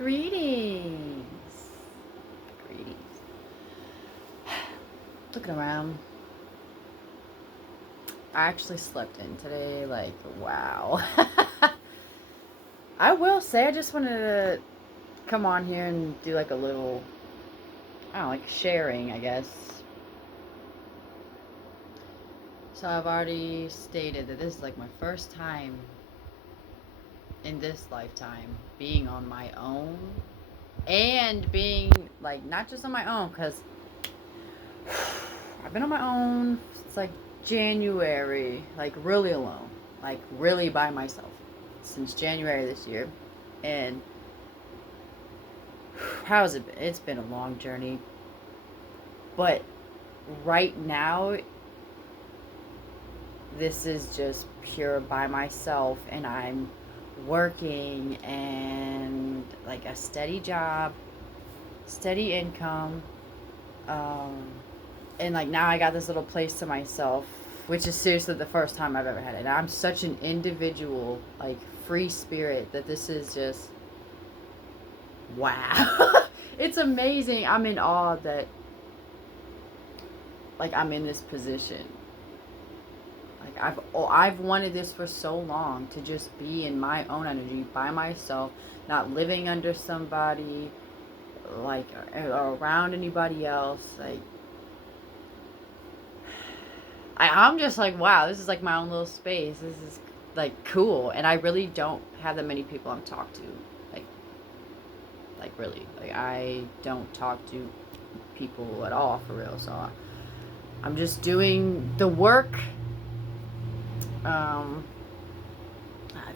Greetings. Greetings. Looking around. I actually slept in today. Like, wow. I will say, I just wanted to come on here and do like a little, I don't know, like sharing, I guess. So I've already stated that this is like my first time in this lifetime being on my own. And being like, not just on my own, because I've been on my own since like January, like really alone, like really by myself since January this year. And how's it been? It's been a long journey. But right now, this is just pure by myself, and I'm working and like a steady job, steady income. Um, and like now I got this little place to myself, which is seriously the first time I've ever had it. And I'm such an individual, like free spirit, that this is just wow. It's amazing. I'm in awe that like I'm in this position. Like I've wanted this for so long, to just be in my own energy by myself, not living under somebody, like or around anybody else. Like I'm just like, wow, this is like my own little space. This is like cool. And I really don't have that many people I'm talk to. Like really. Like I don't talk to people at all for real. So I'm just doing the work. I've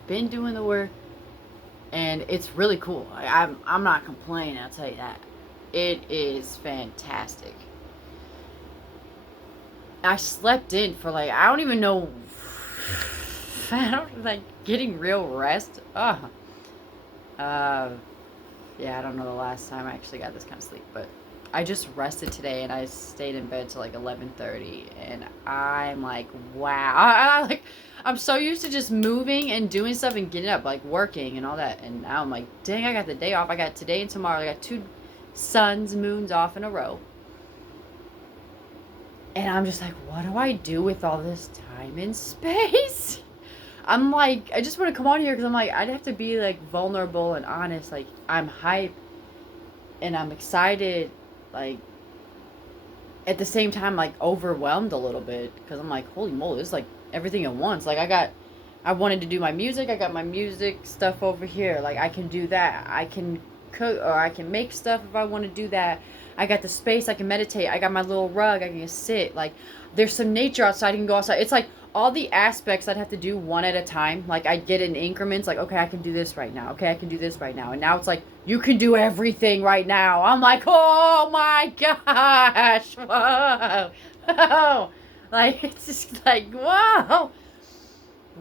been doing the work, and it's really cool. I'm not complaining, I'll tell you that. It is fantastic. I slept in for like, I don't even know. I don't like getting real rest. Yeah, I don't know the last time I actually got this kind of sleep, but I just rested today and I stayed in bed till like 11:30, and I'm like, wow. I'm so used to just moving and doing stuff and getting up, like working and all that, and now I'm like, dang, I got the day off. I got today and tomorrow. I got 2 suns, moons off in a row. And I'm just like, what do I do with all this time and space? I'm like, I just want to come on here because I'm like, I'd have to be like vulnerable and honest. Like, I'm hyped and I'm excited, like at the same time, like overwhelmed a little bit, because I'm like, holy moly, this is like everything at once. Like I wanted to do my music. I got my music stuff over here. Like I can do that. I can cook, or I can make stuff if I want to do that. I got the space. I can meditate. I got my little rug. I can just sit. Like there's some nature outside. I can go outside. It's like all the aspects I'd have to do one at a time. Like I'd get in increments. Like, okay, I can do this right now. Okay, I can do this right now. And now it's like, you can do everything right now. I'm like, oh my gosh. Whoa. Whoa. Like, it's just like, whoa.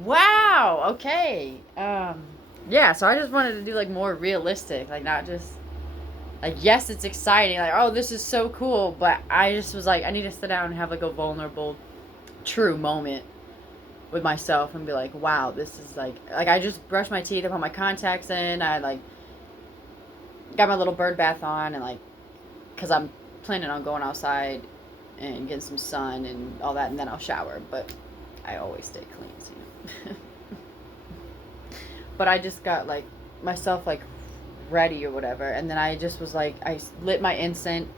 Wow. Okay. Yeah, so I just wanted to do like more realistic. Like not just like, yes, it's exciting. Like, oh, this is so cool. But I just was like, I need to sit down and have like a vulnerable, true moment with myself and be like, wow, this is like I just brushed my teeth, I put my contacts in, I like got my little bird bath on, and like, because I'm planning on going outside and getting some sun and all that, and then I'll shower, but I always stay clean, so but I just got like myself like ready or whatever, and then I just was like, I lit my incense.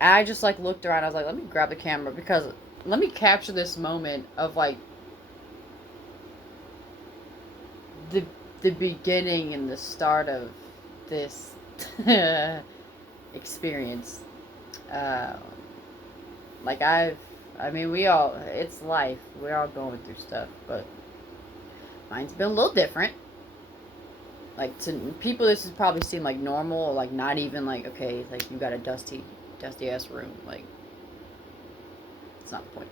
I just like looked around, I was like, let me grab the camera, because let me capture this moment of like the beginning and the start of this experience. Uh, like I mean, it's life. We're all going through stuff, but mine's been a little different. Like to people, this has probably seemed like normal, or like not even like, okay, like you got a dusty ass room. Like, it's not the point.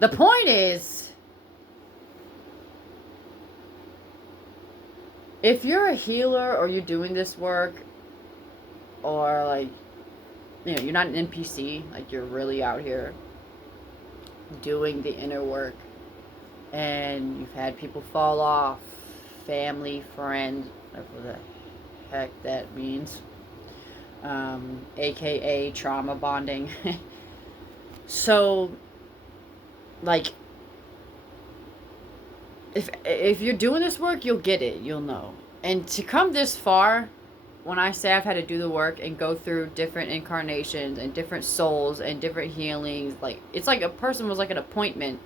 The point is, if you're a healer or you're doing this work, or like, you're not an NPC, like you're really out here doing the inner work, and you've had people fall off, family, friend, whatever the heck that means. AKA trauma bonding. So, like, if you're doing this work, you'll get it. You'll know. And to come this far, when I say I've had to do the work and go through different incarnations and different souls and different healings, like, it's like a person was like an appointment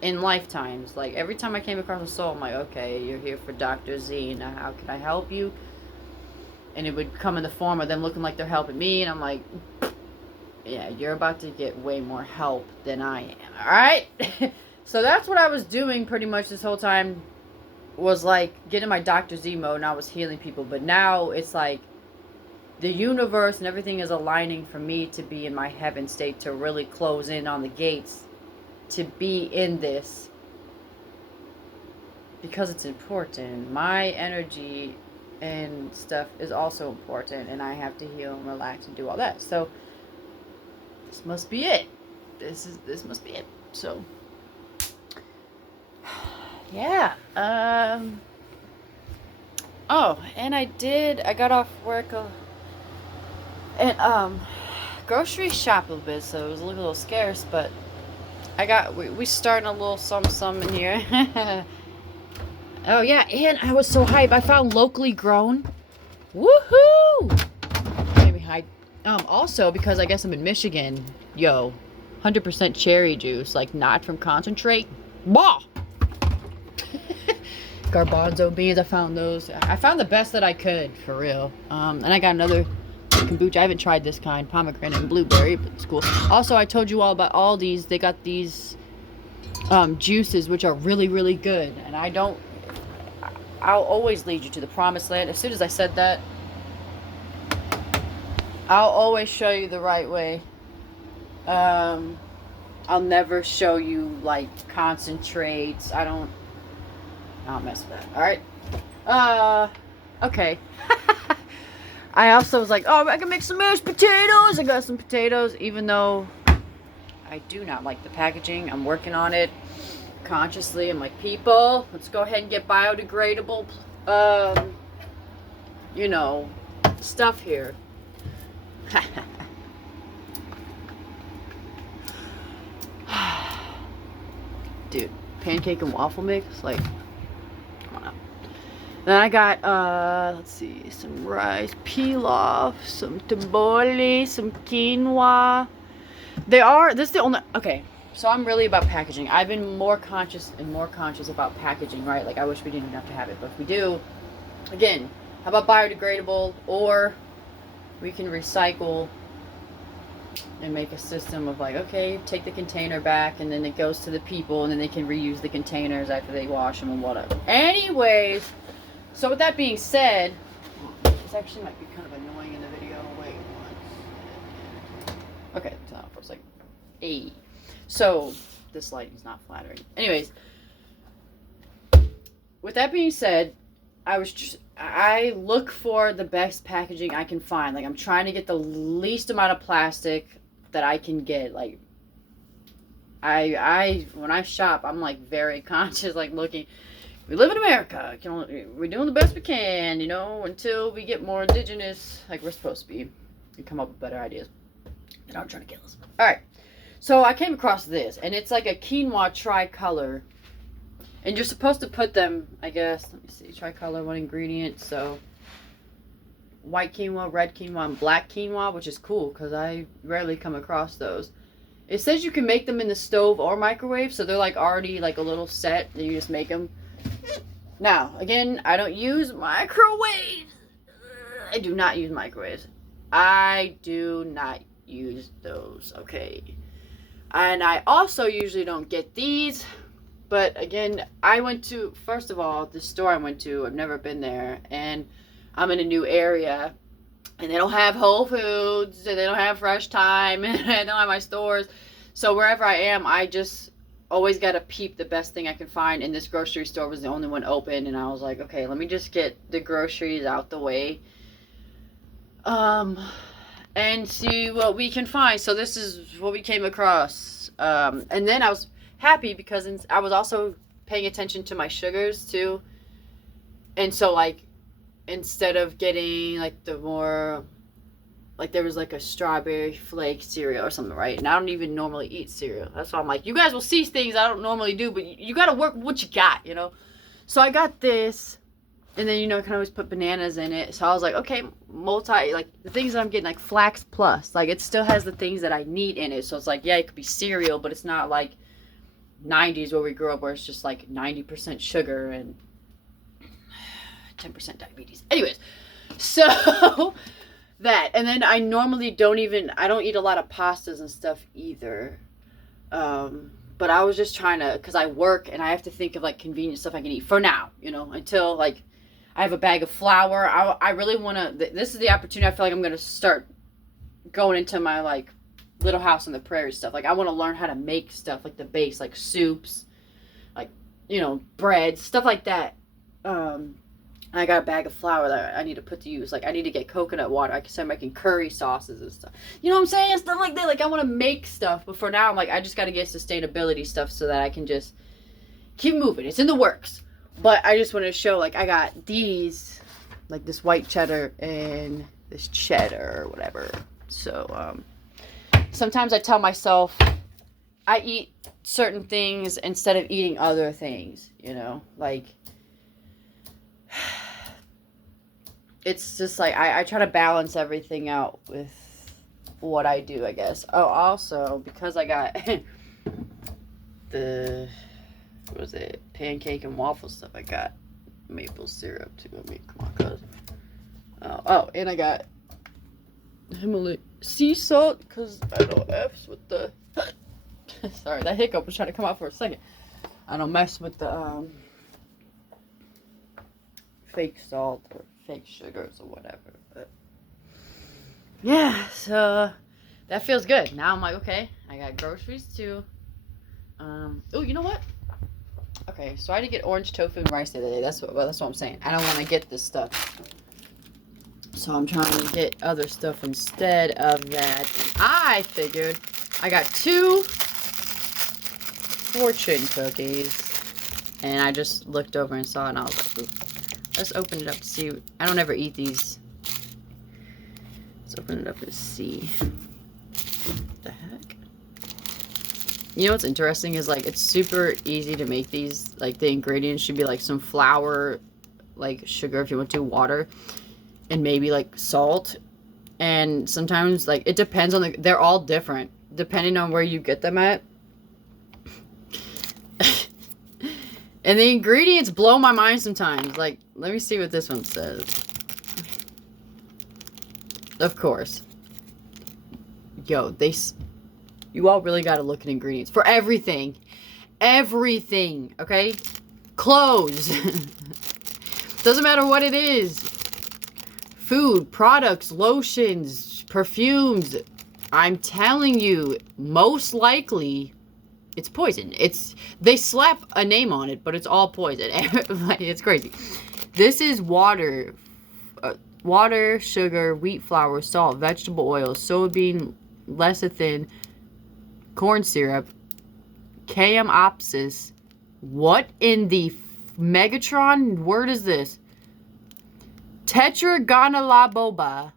in lifetimes. Like, every time I came across a soul, I'm like, okay, you're here for Dr. Z. Now, how can I help you? And it would come in the form of them looking like they're helping me. And I'm like, yeah, you're about to get way more help than I am. All right? So that's what I was doing pretty much this whole time. Was like getting my Dr. Z mode, and I was healing people. But now it's like the universe and everything is aligning for me to be in my heaven state, to really close in on the gates, to be in this, because it's important. My energy and stuff is also important, and I have to heal and relax and do all that. So this must be it. This must be it. So yeah. Oh, and I got off work and grocery shop a little bit, so it was a little scarce, but we starting a little some in here. Oh yeah, and I was so hyped. I found locally grown. Woohoo! Maybe hide. Also because I guess I'm in Michigan, 100% cherry juice, like not from concentrate. Bah! Garbanzo beans, I found those. I found the best that I could, for real. And I got another kombucha. I haven't tried this kind, pomegranate and blueberry, but it's cool. Also, I told you all about Aldi's. They got these juices, which are really, really good. And I'll always lead you to the promised land. As soon as I said that, I'll always show you the right way. I'll never show you, like, concentrates. I'll mess with that. Alright. Okay. I also was like, oh, I can make some mashed potatoes. I got some potatoes, even though I do not like the packaging. I'm working on it consciously. I'm like, people, let's go ahead and get biodegradable, stuff here. Dude, pancake and waffle mix, like, come on up. Then I got, let's see, some rice pilaf, some tabbouleh, some quinoa. This is the only, okay, so I'm really about packaging. I've been more conscious about packaging, right? Like, I wish we didn't even have to have it, but if we do, again, how about biodegradable, or we can recycle and make a system of like, okay, take the container back, and then it goes to the people, and then they can reuse the containers after they wash them and whatever. Anyways, so with that being said, this actually might be kind of annoying in the video. Wait one. Okay, turn off for a second. Hey. So this lighting's not flattering. Anyways, with that being said, I look for the best packaging I can find. Like, I'm trying to get the least amount of plastic that I can get. Like, when I shop, I'm like very conscious, like looking. We live in America. We're doing the best we can, until we get more indigenous, like we're supposed to be, and come up with better ideas. They're not trying to kill us. All right. So I came across this, and it's like a quinoa tricolor. And you're supposed to put them, I guess, let me see, tricolor, one ingredient, so white quinoa, red quinoa, and black quinoa, which is cool, because I rarely come across those. It says you can make them in the stove or microwave, so they're like already like a little set, and you just make them. Now, again, I don't use microwaves. I do not use microwaves. I do not use those, okay? And I also usually don't get these. But again, first of all, the store I went to, I've never been there, and I'm in a new area, and they don't have Whole Foods, and they don't have Fresh Time, and they don't have my stores. So wherever I am, I just always got to peep the best thing I can find, and this grocery store was the only one open, and I was like, okay, let me just get the groceries out the way, and see what we can find. So this is what we came across, and then I was happy because I was also paying attention to my sugars too, And so, like, instead of getting, like, the more, like, there was, like, a strawberry flake cereal or something, right? And I don't even normally eat cereal. That's why I'm like, you guys will see things I don't normally do, but you got to work with what you got, you know? So I got this, and then, you know, I can always put bananas in it. So I was like, okay, like, the things that I'm getting, like, Flax Plus. Like, it still has the things that I need in it. So it's like, yeah, it could be cereal, but it's not like 90s where we grew up where it's just, like, 90% sugar and 10% diabetes. Anyways, so that. And then I normally I don't eat a lot of pastas and stuff either. But I was just trying to, because I work and I have to think of, like, convenient stuff I can eat for now, you know, until, like, I have a bag of flour. I really want to, this is the opportunity I feel like I'm going to start going into my, like, Little House on the Prairie stuff. Like, I want to learn how to make stuff, like the base, like soups, like, you know, bread, stuff like that. I got a bag of flour that I need to put to use. Like, I need to get coconut water. I can start making curry sauces and stuff. You know what I'm saying? Stuff like that. Like, I want to make stuff. But for now, I'm like, I just got to get sustainability stuff so that I can just keep moving. It's in the works. But I just wanted to show, like, I got these, like, this white cheddar and this cheddar or whatever. So, sometimes I tell myself I eat certain things instead of eating other things, you know? Like, it's just like I try to balance everything out with what I do, I guess. Oh, also, because I got the, what was it, pancake and waffle stuff, I got maple syrup too. I mean, come on, cuz. Oh, and I got Himalayan sea salt, because I don't F's with the, sorry, that hiccup was trying to come out for a second. I don't mess with the, fake salt or fake sugars or whatever, but yeah, so that feels good. Now I'm like, okay, I got groceries too. Oh, you know what? Okay, so I had to get orange tofu and rice the other day. That's what I'm saying. I don't want to get this stuff, so I'm trying to get other stuff instead of that. And I figured I got 2 fortune cookies, and I just looked over and saw it, and I was like, ooh. Let's open it up to see. I don't ever eat these. Let's open it up and see. What the heck? You know what's interesting is, like, it's super easy to make these. Like, the ingredients should be, like, some flour, like, sugar if you want to, water, and maybe, like, salt. And sometimes, like, it depends on they're all different depending on where you get them at. And the ingredients blow my mind sometimes. Like, let me see what this one says. Of course. Yo, you all really gotta look at ingredients. For everything. Everything, okay? Clothes. Doesn't matter what it is. Food, products, lotions, perfumes. I'm telling you, most likely, it's poison. They slap a name on it, but it's all poison. It's crazy. This is water, sugar, wheat flour, salt, vegetable oil, soybean lecithin, corn syrup, Camopsis. What in the Megatron word is this? Tetragonilaboba.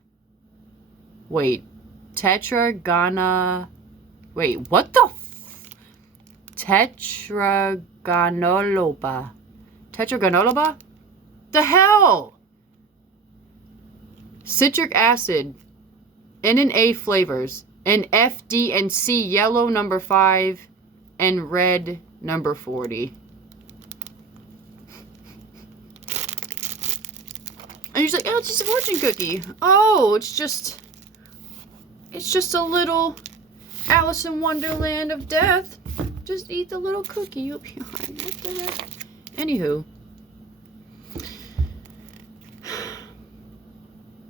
Wait, wait, what the Tetragoniloba. Tetragoniloba? The hell? Citric acid, N and A flavors, and F, D, and C, yellow number 5, and red number 40. And you're like, oh, it's just a fortune cookie. Oh, it's just a little Alice in Wonderland of death. Just eat the little cookie. You'll be fine. What the heck? Anywho.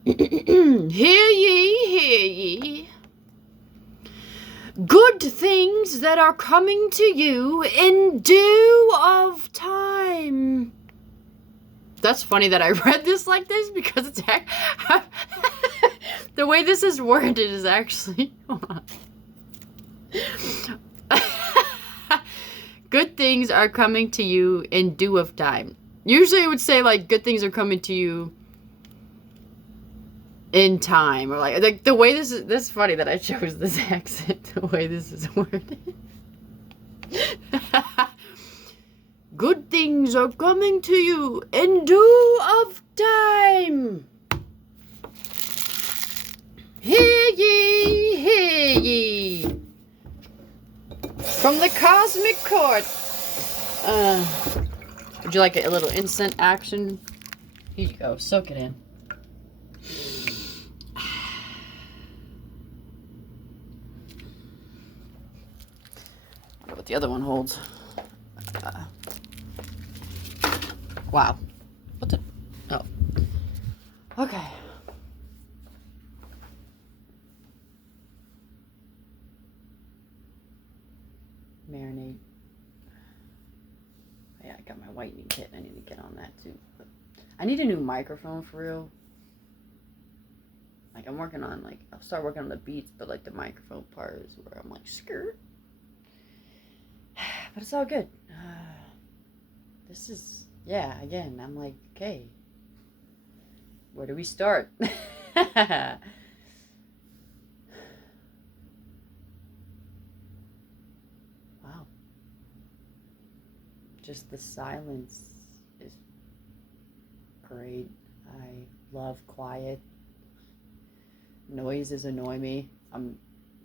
Hear ye, hear ye. Good things that are coming to you in due of time. That's funny that I read this like this because it's the way this is worded is actually, hold on. Good things are coming to you in due of time. Usually it would say, like, good things are coming to you in time. Or, like the way this is funny that I chose this accent, the way this is worded. Good things are coming to you in due of time. Hear ye, hear ye. From the cosmic court. Would you like a little instant action? Here you go. Soak it in. I wonder what the other one holds. Wow. What the? Oh. Okay. Marinate. Yeah, I got my whitening kit. I need to get on that too. But I need a new microphone for real. Like, I'm working on, like, I'll start working on the beats, but, like, the microphone part is where I'm, like, skirt. But it's all good. This is, yeah, again, I'm like, okay. Where do we start? Wow. Just the silence is great. I love quiet. Noises annoy me. I'm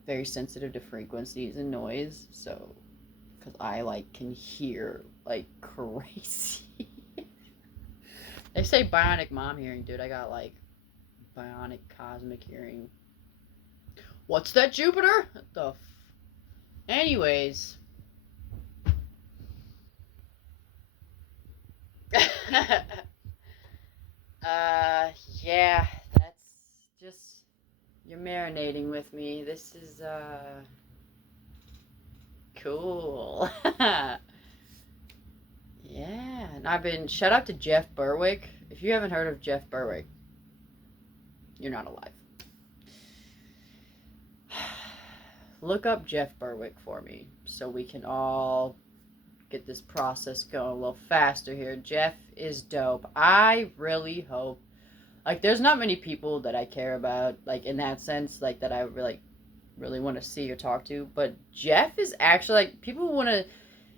very sensitive to frequencies and noise, so because I like can hear like crazy. They say bionic mom hearing, dude. I got like bionic cosmic hearing. What's that, Jupiter? What the anyways. Yeah, that's just, you're marinating with me. This is, cool. Yeah, and I've been, shout out to Jeff Berwick. If you haven't heard of Jeff Berwick, you're not alive. Look up Jeff Berwick for me so we can all get this process going a little faster here. Jeff is dope. I really hope, like, there's not many people that I care about, like, in that sense, like, that I really want to see or talk to, but Jeff is actually, like, people want to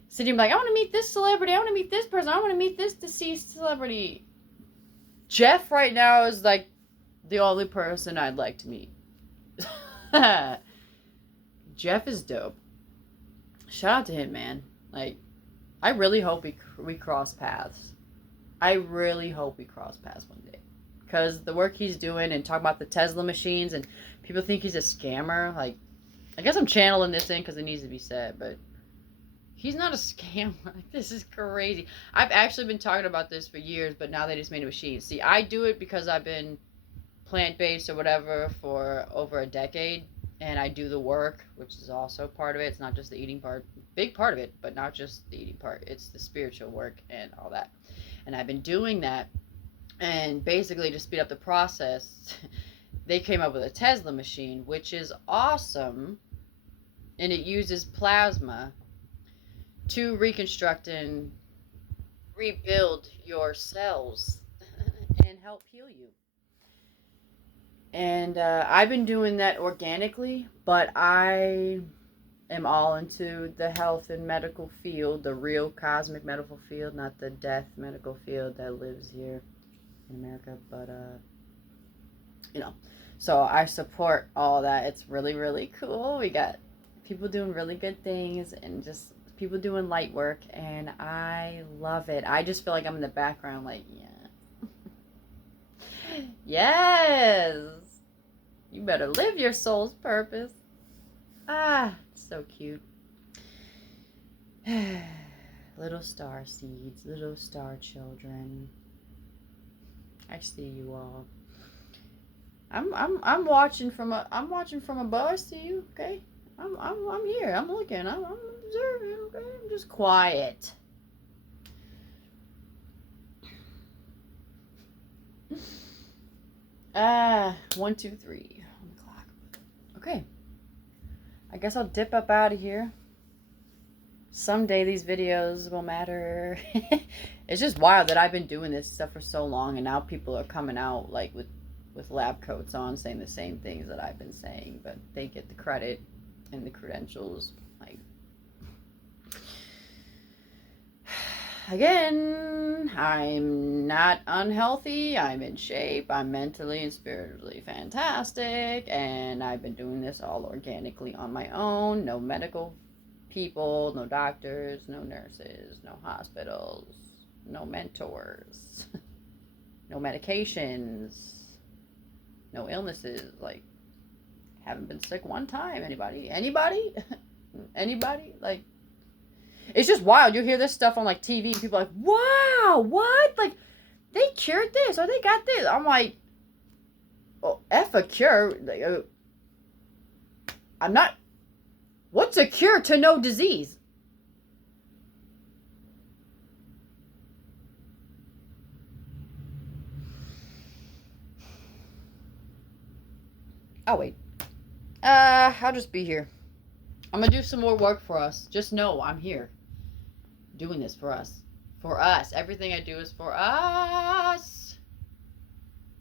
sit here and be like, I want to meet this celebrity, I want to meet this person, I want to meet this deceased celebrity. Jeff right now is, like, the only person I'd like to meet. Jeff is dope. Shout out to him, man. Like, I really hope we cross paths. I really hope we cross paths one day. Because the work he's doing and talking about the Tesla machines, and people think he's a scammer. Like, I guess I'm channeling this in because it needs to be said, but he's not a scammer. This is crazy. I've actually been talking about this for years, but now they just made a machine. See, I do it because I've been plant-based or whatever for over a decade, and I do the work, which is also part of it. It's not just the eating part. Big part of it, but not just the eating part. It's the spiritual work and all that. And I've been doing that, and basically to speed up the process, they came up with a Tesla machine, which is awesome, and it uses plasma to reconstruct and rebuild your cells and help heal you. And I've been doing that organically, but I am all into the health and medical field, the real cosmic medical field, not the death medical field that lives here in America, but so I support all that. It's really, really cool. We got people doing really good things and just people doing light work, and I love it. I just feel like I'm in the background, like, yeah. Yes! You better live your soul's purpose. Ah, so cute. Little star seeds, little star children. I see you all. I'm watching from above. I see you, okay? I'm here. I'm looking. I'm observing, okay? I'm just quiet. 1, 2, 3 on the clock. Okay. I guess I'll dip up out of here. Someday these videos will matter. It's just wild that I've been doing this stuff for so long, and now people are coming out like with lab coats on saying the same things that I've been saying, but they get the credit and the credentials. Like, again, I'm not unhealthy. I'm in shape. I'm mentally and spiritually fantastic, and I've been doing this all organically on my own. No medical people, no doctors, no nurses, no hospitals, no mentors, no medications, no illnesses. Like, haven't been sick one time. Anybody? Anybody? Like, it's just wild. You hear this stuff on like TV and people are like, wow, what? Like, they cured this or they got this. I'm like, oh, F a cure. Like, I'm not. What's a cure to no disease? Oh, wait. I'll just be here. I'm gonna do some more work for us. Just know I'm here. Doing this for us. For us. Everything I do is for us.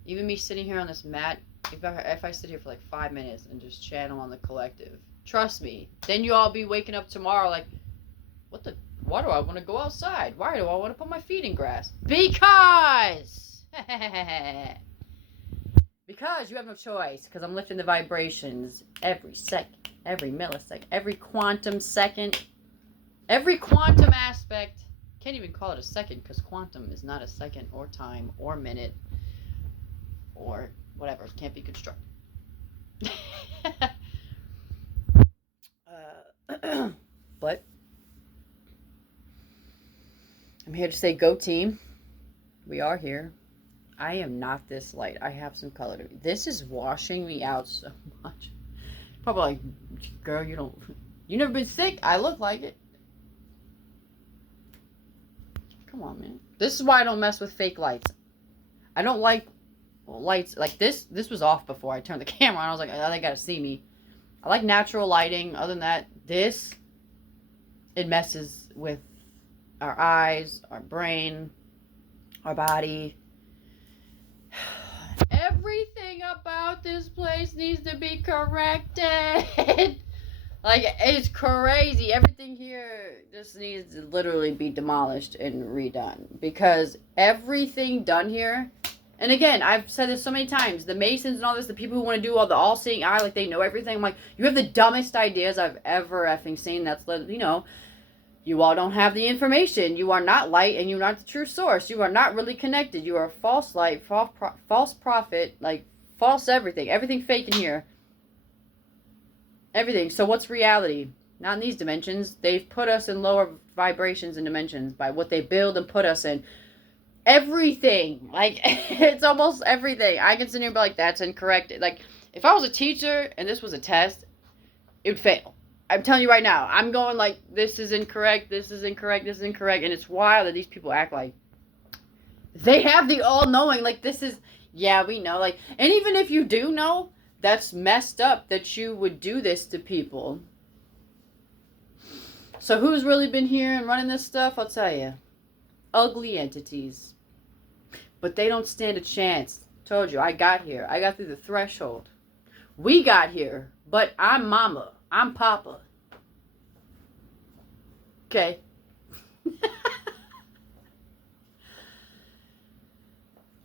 Even me sitting here on this mat, if I sit here for like 5 minutes and just channel on the collective, trust me, then you all be waking up tomorrow like, why do I want to go outside? Why do I want to put my feet in grass? Because you have no choice. Because I'm lifting the vibrations every second, every millisecond, every quantum second, every quantum aspect. Can't even call it a second because quantum is not a second or time or minute or whatever. It can't be constructed. But I'm here to say, go team. We are here. I am not this light. I have some color to me. This is washing me out so much. Probably like, girl, you never been sick? I look like it. Come on, man. This is why I don't mess with fake lights. I don't like lights like this. This was off before I turned the camera on. I was like, oh, they gotta see me. I like natural lighting. Other than that, it messes with our eyes, our brain, our body. Everything about this place needs to be corrected. Like, it's crazy. Everything here just needs to literally be demolished and redone. Because everything done here, and again, I've said this so many times, the Masons and all this, the people who want to do all the all-seeing eye, like they know everything. I'm like, you have the dumbest ideas I've ever effing seen. That's, you all don't have the information. You are not light and you're not the true source. You are not really connected. You are false light, false prophet, like false everything. Everything fake in here. Everything. So what's reality? Not in these dimensions. They've put us in lower vibrations and dimensions by what they build and put us in. Everything. Like, it's almost everything. I can sit here and be like, that's incorrect. Like, if I was a teacher and this was a test, it would fail. I'm telling you right now. I'm going like, this is incorrect, this is incorrect, this is incorrect. And it's wild that these people act like they have the all-knowing. Like, this is, yeah, we know. Like, and even if you do know, that's messed up that you would do this to people. So who's really been here and running this stuff? I'll tell you. Ugly entities. But they don't stand a chance. Told you, I got here. I got through the threshold. We got here. But I'm mama. I'm papa. Okay.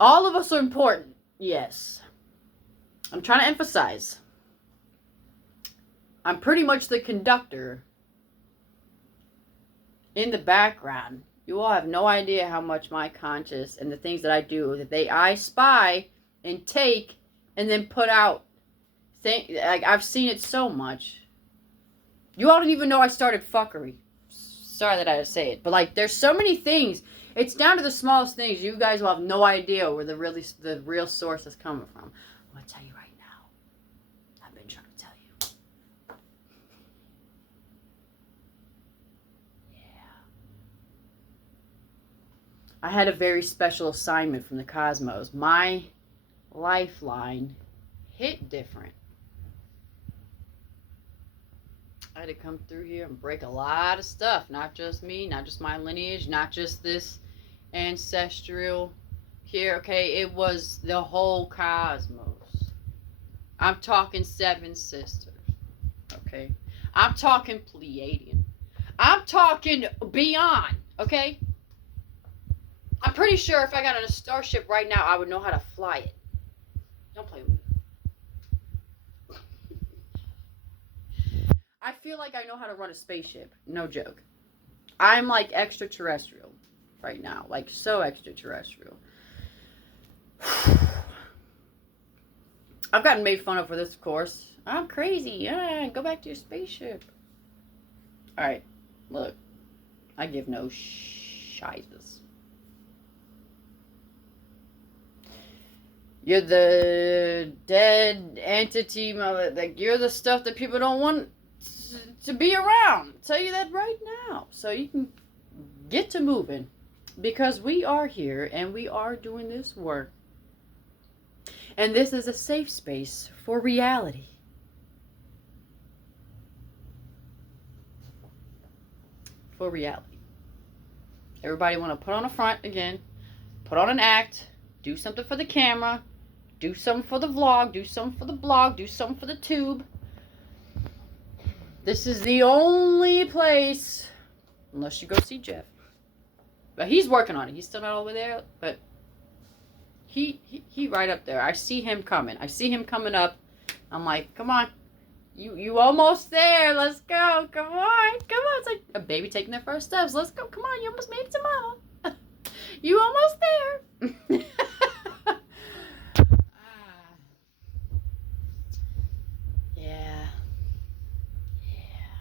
All of us are important. Yes. I'm trying to emphasize. I'm pretty much the conductor in the background. You all have no idea how much my conscious and the things that I do, that I spy and take and then put out. Like, I've seen it so much. You all didn't even know I started fuckery. Sorry that I had to say it. But, like, there's so many things. It's down to the smallest things. You guys will have no idea where the real source is coming from. I'm going to tell you right now. I've been trying to tell you. Yeah. I had a very special assignment from the cosmos. My lifeline hit different. I had to come through here and break a lot of stuff. Not just me, not just my lineage, not just this ancestral here. Okay, it was the whole cosmos. I'm talking seven sisters. Okay, I'm talking Pleiadian. I'm talking beyond. Okay, I'm pretty sure if I got on a starship right now, I would know how to fly it. Don't play with me. I feel like I know how to run a spaceship. No joke. I'm like extraterrestrial right now. Like so extraterrestrial. I've gotten made fun of for this, of course. I'm crazy. Yeah, go back to your spaceship. Alright, look. I give no shites. You're the dead entity, mother. Like, you're the stuff that people don't want to be around. I'll tell you that right now. So you can get to moving. Because we are here and we are doing this work. And this is a safe space for reality. For reality. Everybody want to put on a front again. Put on an act. Do something for the camera. Do something for the vlog. Do something for the blog. Do something for the tube. This is the only place, unless you go see Jeff. But he's working on it. He's still not over there, but he right up there. I see him coming. I see him coming up. I'm like, come on. You almost there. Let's go. Come on. Come on. It's like a baby taking their first steps. Let's go. Come on. You almost made it to mama. You almost there. Yeah. Yeah.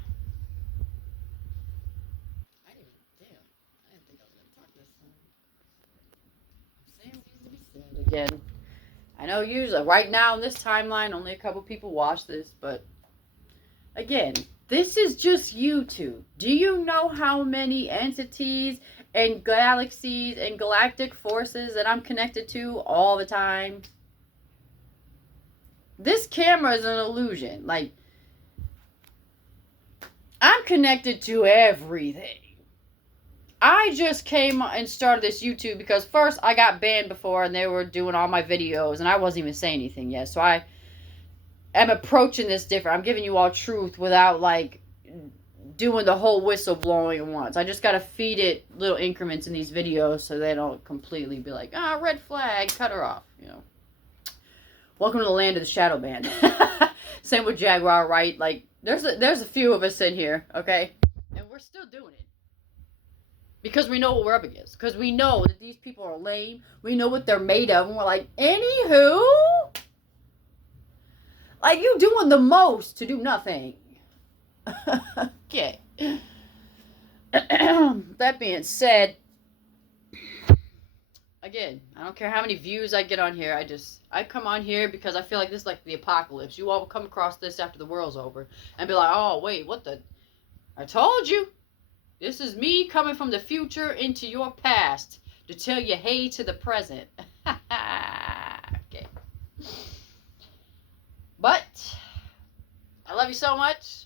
I didn't think I was going to talk this time. I'm saying what needs to be said again. I know usually, right now in this timeline, only a couple people watch this, but again, this is just YouTube. Do you know how many entities and galaxies and galactic forces that I'm connected to all the time? This camera is an illusion. Like, I'm connected to everything. I just came and started this YouTube because first I got banned before and they were doing all my videos and I wasn't even saying anything yet. So I am approaching this different. I'm giving you all truth without like doing the whole whistle blowing at once. I just got to feed it little increments in these videos so they don't completely be like, ah, red flag, cut her off, you know. Welcome to the land of the shadow band. Same with Jaguar, right? Like, there's a few of us in here, okay? And we're still doing it. Because we know what we're up against. Because we know that these people are lame. We know what they're made of. And we're like, anywho? Like, you doing the most to do nothing. Okay. That being said, again, I don't care how many views I get on here. I come on here because I feel like this is like the apocalypse. You all will come across this after the world's over and be like, oh, wait, what the? I told you. This is me coming from the future into your past to tell you hey to the present. Okay. But I love you so much.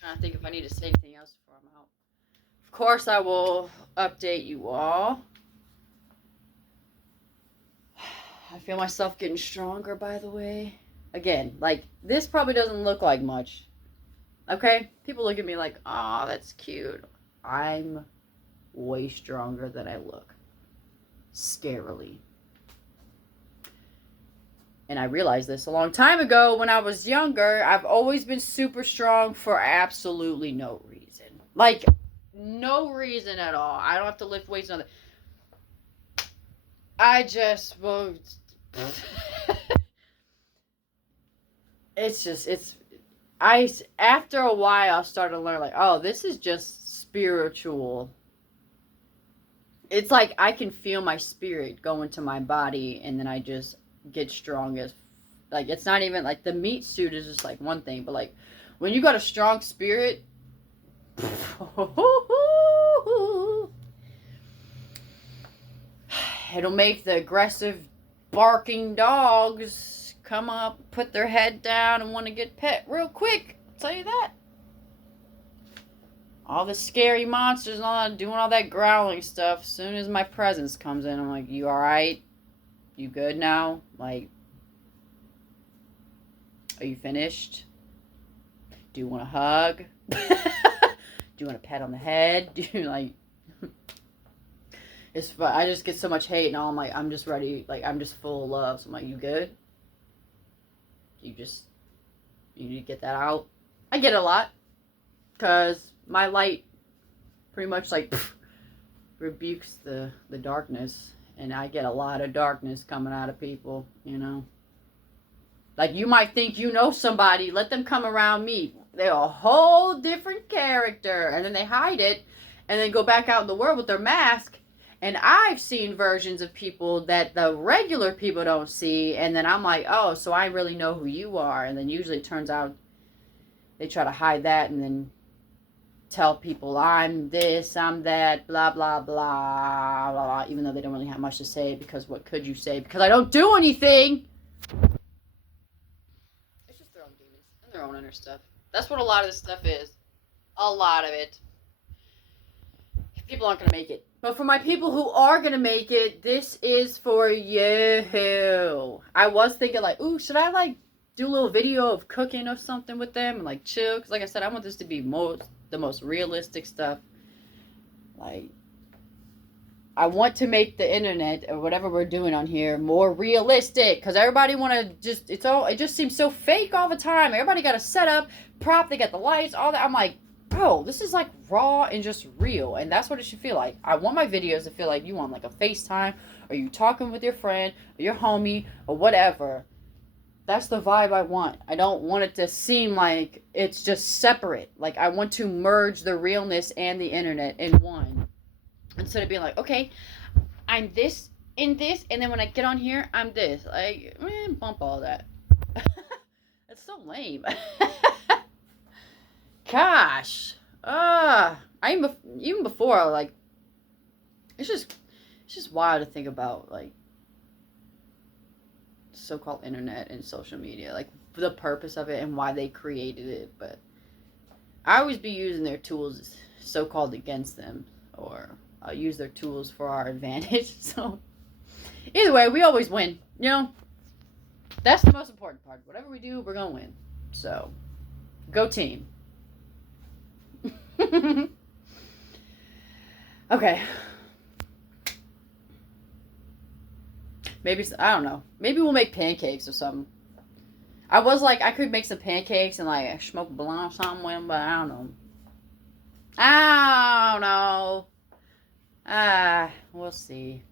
Trying to think if I need to say anything else before I'm out. Of course, I will update you all. I feel myself getting stronger, by the way. Again, like, this probably doesn't look like much. Okay? People look at me like, oh, that's cute. I'm way stronger than I look. Scarily. And I realized this a long time ago when I was younger. I've always been super strong for absolutely no reason. Like, no reason at all. I don't have to lift weights on it. I just, well, after a while, I started to learn, like, oh, this is just spiritual. It's like I can feel my spirit go into my body, and then I just get strong as, like, it's not even, like, the meat suit is just, like, one thing, but, like, when you got a strong spirit, it'll make the aggressive barking dogs come up, put their head down, and want to get pet real quick. I'll tell you that. All the scary monsters and all that, doing all that growling stuff. As soon as my presence comes in, I'm like, you alright? You good now? Like, are you finished? Do you want a hug? Do you want a pat on the head? Do you like... It's fun. I just get so much hate and all. I'm like, I'm just ready. Like, I'm just full of love. So I'm like, you good? You need to get that out. I get it a lot. Because my light pretty much like rebukes the darkness. And I get a lot of darkness coming out of people, you know. Like, you might think you know somebody. Let them come around me. They're a whole different character. And then they hide it. And then go back out in the world with their mask. And I've seen versions of people that the regular people don't see. And then I'm like, oh, so I really know who you are. And then usually it turns out they try to hide that and then tell people I'm this, I'm that, blah, blah, blah, blah, blah. Even though they don't really have much to say. Because what could you say? Because I don't do anything. It's just their own demons and their own inner stuff. That's what a lot of this stuff is. A lot of it. People aren't going to make it. But for my people who are going to make it, this is for you. I was thinking like, ooh, should I like do a little video of cooking or something with them and like chill? Because like I said, I want this to be the most realistic stuff. Like, I want to make the internet or whatever we're doing on here more realistic. Because everybody want to just, it just seems so fake all the time. Everybody got a setup, prop, they got the lights, all that. I'm like, bro, this is like raw and just real, and that's what it should feel like. I want my videos to feel like you on like a FaceTime, or you talking with your friend, or your homie, or whatever. That's the vibe I want. I don't want it to seem like it's just separate. Like, I want to merge the realness and the internet in one. Instead of being like, okay, I'm this in this, and then when I get on here, I'm this. Like, bump all that. It's so lame. Gosh, even before, like, it's just wild to think about, like, so-called internet and social media, like, the purpose of it and why they created it. But I always be using their tools so-called against them, or I'll use their tools for our advantage. So either way, we always win, you know. That's the most important part. Whatever we do, we're gonna win. So go team. Okay. Maybe, I don't know. Maybe we'll make pancakes or something. I was like, I could make some pancakes and like smoke a blunt or something with them, but I don't know. I don't know. We'll see.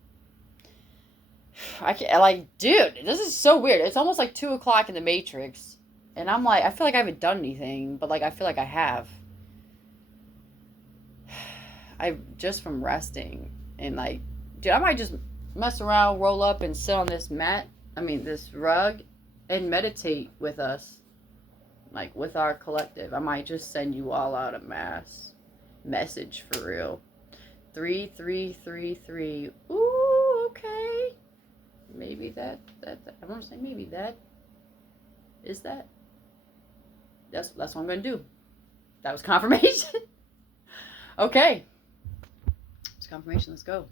I can't, like, dude, this is so weird. It's almost like 2 o'clock in the Matrix. And I'm like, I feel like I haven't done anything, but like, I feel like I have. Just from resting and like, dude, I might just mess around, roll up and sit on this this rug and meditate with us, like with our collective. I might just send you all out a mass message for real. 3333. Ooh, okay. Maybe that I want to say maybe that is that. That's what I'm gonna do. That was confirmation. Okay. Confirmation, let's go.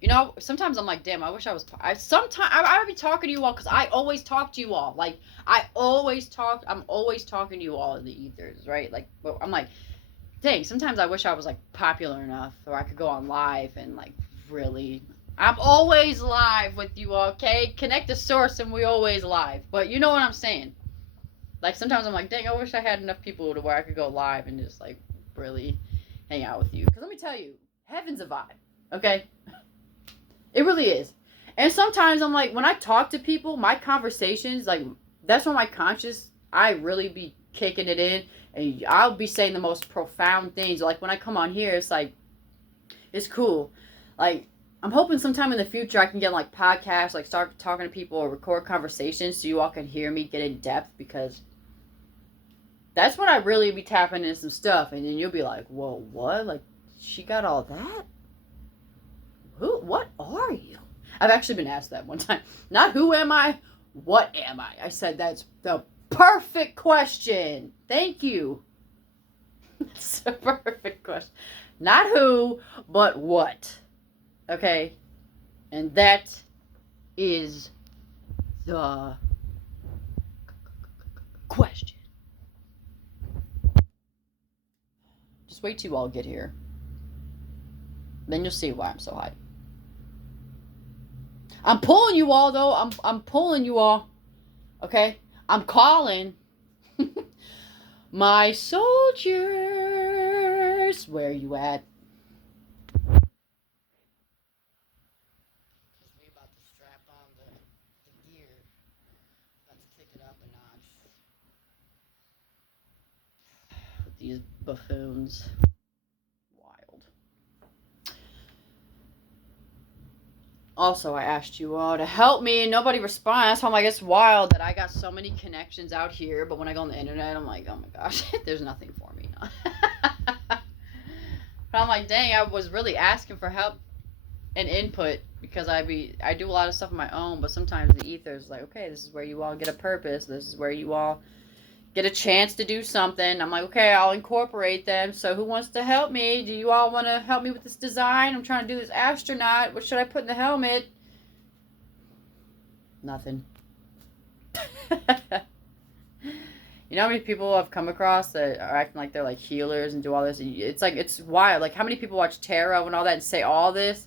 You know, sometimes I'm like, damn, I wish I was, I would be talking to you all, because I always talk to you all. Like, I'm always talking to you all in the ethers, right? Like, I'm like, dang, sometimes I wish I was like popular enough, or I could go on live and like, really, I'm always live with you all, okay? Connect the source and we always live. But you know what I'm saying? Like, sometimes I'm like, dang, I wish I had enough people to where I could go live and just like, really hang out with you. Because let me tell you, heaven's a vibe, okay? It really is. And sometimes I'm like, when I talk to people, my conversations, like, that's when my conscious, I really be kicking it in, and I'll be saying the most profound things. Like, when I come on here, it's like, it's cool. Like, I'm hoping sometime in the future I can get like podcasts, like start talking to people or record conversations so you all can hear me get in depth, because that's when I really be tapping into some stuff, and then you'll be like, whoa, what? Like, she got all that? Who? What are you? I've actually been asked that one time. Not who am I, what am I? I said that's the perfect question. Thank you. It's a perfect question. Not who, but what. Okay? And that is the question. Just wait till you all get here. Then you'll see why I'm so hyped. I'm pulling you all, though. I'm pulling you all. Okay? I'm calling. My soldiers. Where you at? We about to strap on the gear. Let's kick it up a notch. With these buffoons. Wild. Also, I asked you all to help me and nobody responds. So I'm like, it's wild that I got so many connections out here, but when I go on the internet, I'm like, oh my gosh, there's nothing for me. But I'm like, dang, I was really asking for help and input because I do a lot of stuff on my own, but sometimes the ether is like, okay, this is where you all get a purpose. This is where you all get a chance to do something. I'm like, okay, I'll incorporate them. So who wants to help me? Do you all want to help me with this design? I'm trying to do this astronaut. What should I put in the helmet? Nothing. You know how many people I've come across that are acting like they're like healers and do all this? It's like, it's wild. Like, how many people watch tarot and all that and say all this?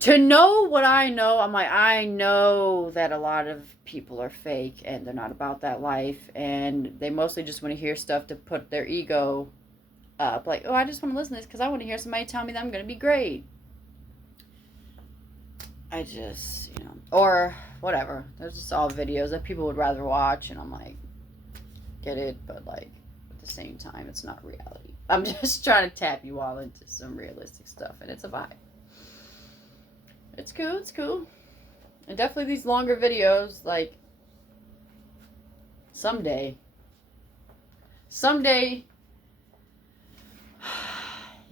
To know what I know, I'm like, I know that a lot of people are fake and they're not about that life. And they mostly just want to hear stuff to put their ego up. Like, oh, I just want to listen to this because I want to hear somebody tell me that I'm going to be great. I just, or whatever. There's just all videos that people would rather watch. And I'm like, get it. But like, at the same time, it's not reality. I'm just trying to tap you all into some realistic stuff. And it's a vibe. It's cool, it's cool. And definitely these longer videos, like, someday,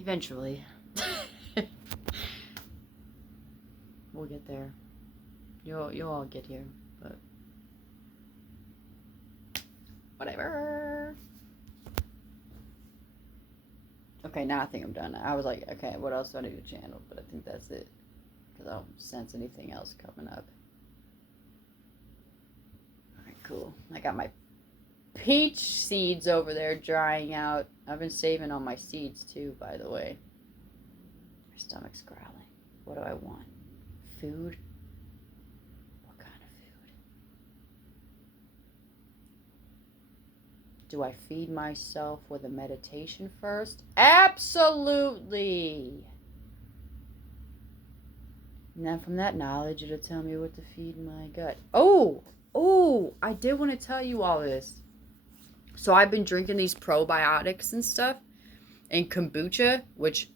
eventually, we'll get there. You'll all get here, but whatever. Okay, now I think I'm done. I was like, okay, what else do I need to channel? But I think that's it. Because I don't sense anything else coming up. Alright, cool. I got my peach seeds over there drying out. I've been saving all my seeds too, by the way. My stomach's growling. What do I want? Food? What kind of food? Do I feed myself with a meditation first? Absolutely! And then from that knowledge, it'll tell me what to feed my gut. Oh, I did want to tell you all this. So I've been drinking these probiotics and stuff. And kombucha, which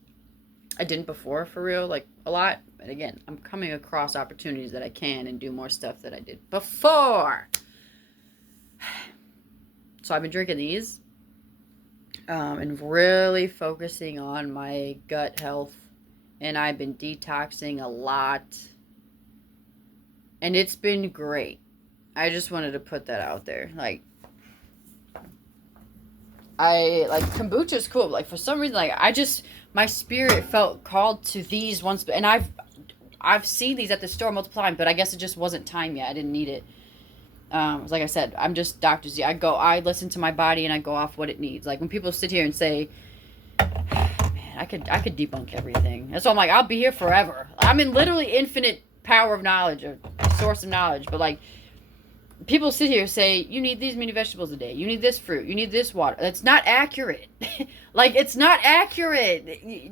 I didn't before for real, like a lot. But again, I'm coming across opportunities that I can and do more stuff that I did before. So I've been drinking these. And really focusing on my gut health. And I've been detoxing a lot. And it's been great. I just wanted to put that out there. Like kombucha's cool. Like for some reason, like my spirit felt called to these ones. And I've seen these at the store multiple times, but I guess it just wasn't time yet. I didn't need it. Like I said, I'm just Dr. Z. I listen to my body and I go off what it needs. Like when people sit here and say, I could debunk everything. And so I'm like, I'll be here forever. I'm in literally infinite power of knowledge, or source of knowledge. But like, people sit here and say, you need these many vegetables a day. You need this fruit. You need this water. That's not accurate. Like, it's not accurate.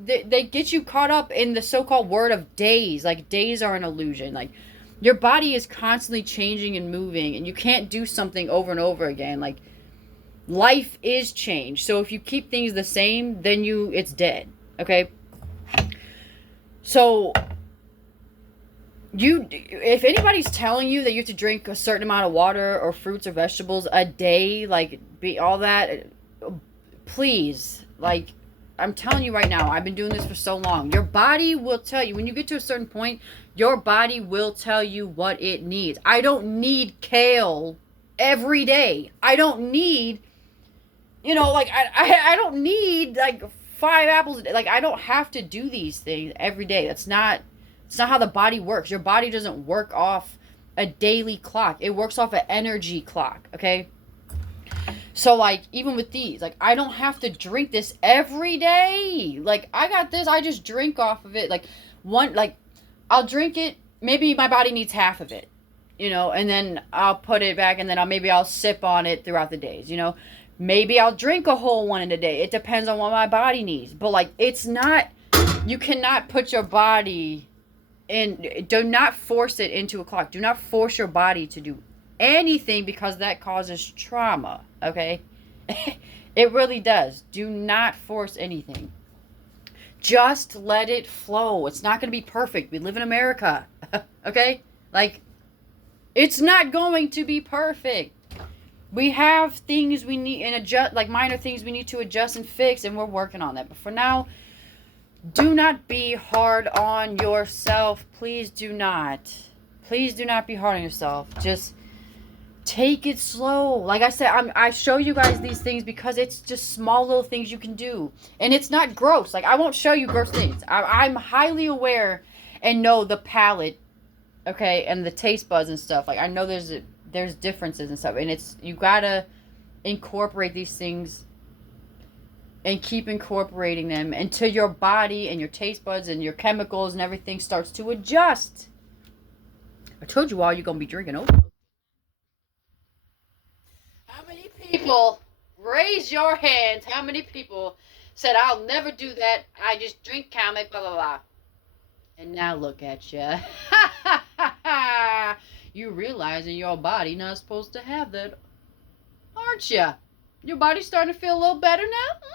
They get you caught up in the so-called word of days. Like, days are an illusion. Like, your body is constantly changing and moving. And you can't do something over and over again. Like, life is change. So if you keep things the same, then it's dead. Okay? So if anybody's telling you that you have to drink a certain amount of water or fruits or vegetables a day, like be all that, please, like, I'm telling you right now, I've been doing this for so long. Your body will tell you, when you get to a certain point, your body will tell you what it needs. I don't need kale every day. I don't need, like, I don't need, like, 5 apples a day. Like, I don't have to do these things every day. It's not how the body works. Your body doesn't work off a daily clock. It works off an energy clock, okay? So, like, even with these, like, I don't have to drink this every day. Like, I got this, I just drink off of it. Like, I'll drink it, maybe my body needs half of it, and then I'll put it back, and then maybe I'll sip on it throughout the days, Maybe I'll drink a whole one in a day. It depends on what my body needs. But, like, it's not, you cannot put your body in, do not force it into a clock. Do not force your body to do anything, because that causes trauma, okay? It really does. Do not force anything. Just let it flow. It's not going to be perfect. We live in America, okay? Like, it's not going to be perfect. We have things we need and adjust, like minor things we need to adjust and fix, and we're working on that. But for now, do not be hard on yourself. Please do not. Please do not be hard on yourself. Just take it slow. Like I said, I show you guys these things because it's just small little things you can do. And it's not gross. Like, I won't show you gross things. I'm highly aware and know the palate, okay, and the taste buds and stuff. Like, I know there's differences and stuff. And you gotta incorporate these things and keep incorporating them until your body and your taste buds and your chemicals and everything starts to adjust. I told you all you're going to be drinking over. How many people, raise your hands, how many people said, I'll never do that, I just drink comic, blah, blah, blah. And now look at you. You realizing your body not supposed to have that, aren't you? Your body's starting to feel a little better now?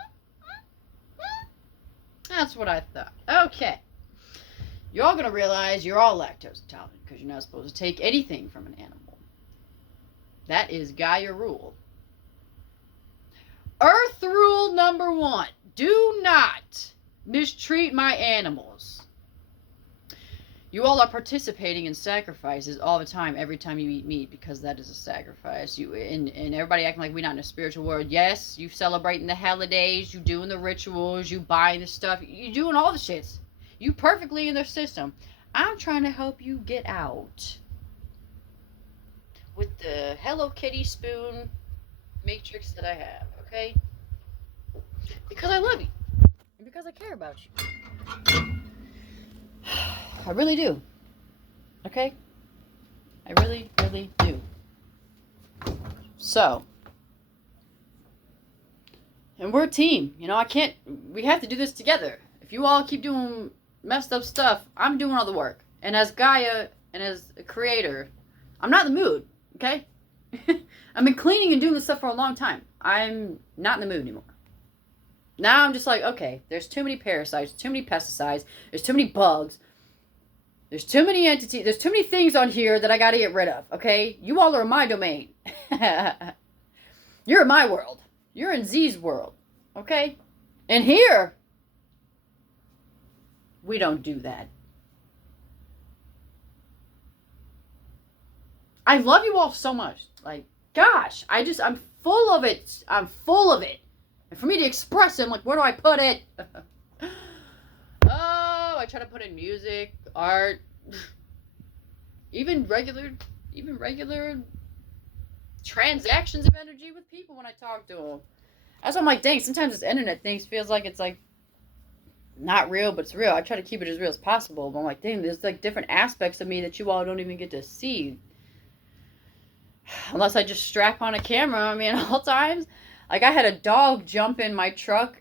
That's what I thought. Okay. You're all going to realize you're all lactose intolerant because you're not supposed to take anything from an animal. That is Gaia rule. Earth rule number 1. Do not mistreat my animals. You all are participating in sacrifices all the time, every time you eat meat, because that is a sacrifice. And everybody acting like we're not in a spiritual world. Yes, you celebrating the holidays, you doing the rituals, you buying the stuff, you doing all the shits. You perfectly in their system. I'm trying to help you get out with the Hello Kitty spoon matrix that I have, okay? Because I love you. And because I care about you. I really do. Okay? I really, really do. So. And we're a team. We have to do this together. If you all keep doing messed up stuff, I'm doing all the work. And as Gaia and as a creator, I'm not in the mood. Okay? I've been cleaning and doing this stuff for a long time. I'm not in the mood anymore. Now I'm just like, okay, there's too many parasites, too many pesticides, there's too many bugs, there's too many entities, there's too many things on here that I gotta get rid of, okay? You all are in my domain. You're in my world. You're in Z's world, okay? And here, we don't do that. I love you all so much. Like, gosh, I'm full of it. I'm full of it. And for me to express it, I'm like, where do I put it? Oh, I try to put in music, art, even regular transactions of energy with people when I talk to them. That's why I'm like, dang, sometimes this internet thing feels like it's like not real, but it's real. I try to keep it as real as possible. But I'm like, dang, there's like different aspects of me that you all don't even get to see. Unless I just strap on a camera, all times. Like, I had a dog jump in my truck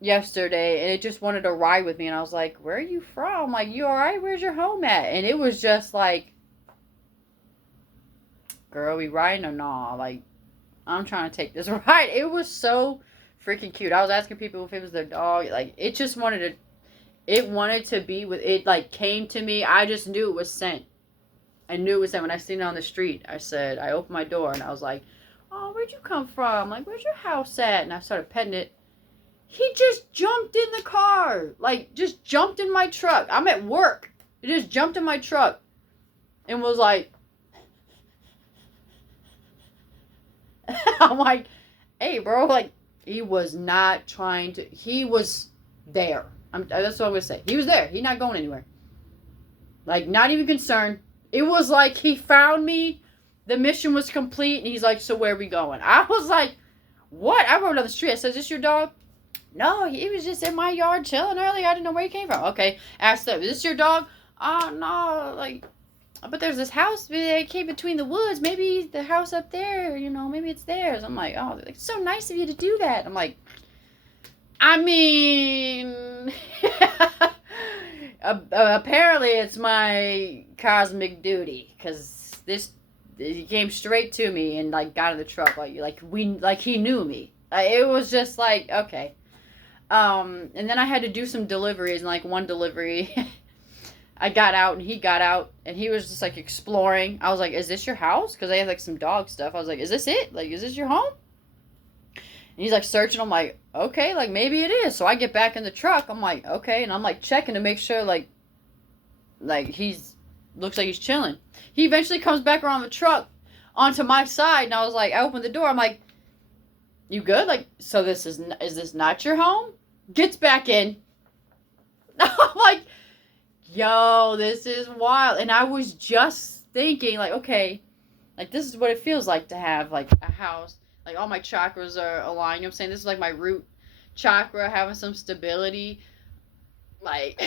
yesterday, and it just wanted to ride with me. And I was like, where are you from? Like, you all right? Where's your home at? And it was just like, girl, we riding or nah? Like, I'm trying to take this ride. It was so freaking cute. I was asking people if it was their dog. Like, it just wanted to be with it. Like, came to me. I just knew it was sent. I knew it was sent. When I seen it on the street, I opened my door and I was like, oh, where'd you come from? Like, where's your house at? And I started petting it. He just jumped in the car. Like, just jumped in my truck. I'm at work. He just jumped in my truck and was like, I'm like, hey, bro, like, he was not trying to, he was there. That's what I'm going to say. He was there. He's not going anywhere. Like, not even concerned. It was like he found me. The mission was complete. And he's like, so where are we going? I was like, what? I rode down the street. I said, is this your dog? No, he was just in my yard chilling earlier. I didn't know where he came from. Okay. Asked him, is this your dog? Oh, no. Like, but there's this house that came between the woods. Maybe the house up there, you know, maybe it's theirs. I'm like, oh, it's so nice of you to do that. I'm like, I mean, apparently it's my cosmic duty, because he came straight to me and like got in the truck like he knew me. It was just like, okay. And then I had to do some deliveries, and like one delivery, I got out and he got out and he was just like exploring. I was like, is this your house? Because I have like some dog stuff. I was like, is this it? Like, is this your home? And he's like searching. I'm like, okay, like maybe it is. So I get back in the truck. I'm like, okay. And I'm like checking to make sure like looks like he's chilling. He eventually comes back around the truck onto my side. And I was like, I opened the door. I'm like, you good? Like, so is this not your home? Gets back in. I'm like, yo, this is wild. And I was just thinking, like, okay, like, this is what it feels like to have, like, a house. Like, all my chakras are aligned. You know what I'm saying? This is, like, my root chakra, having some stability. Like,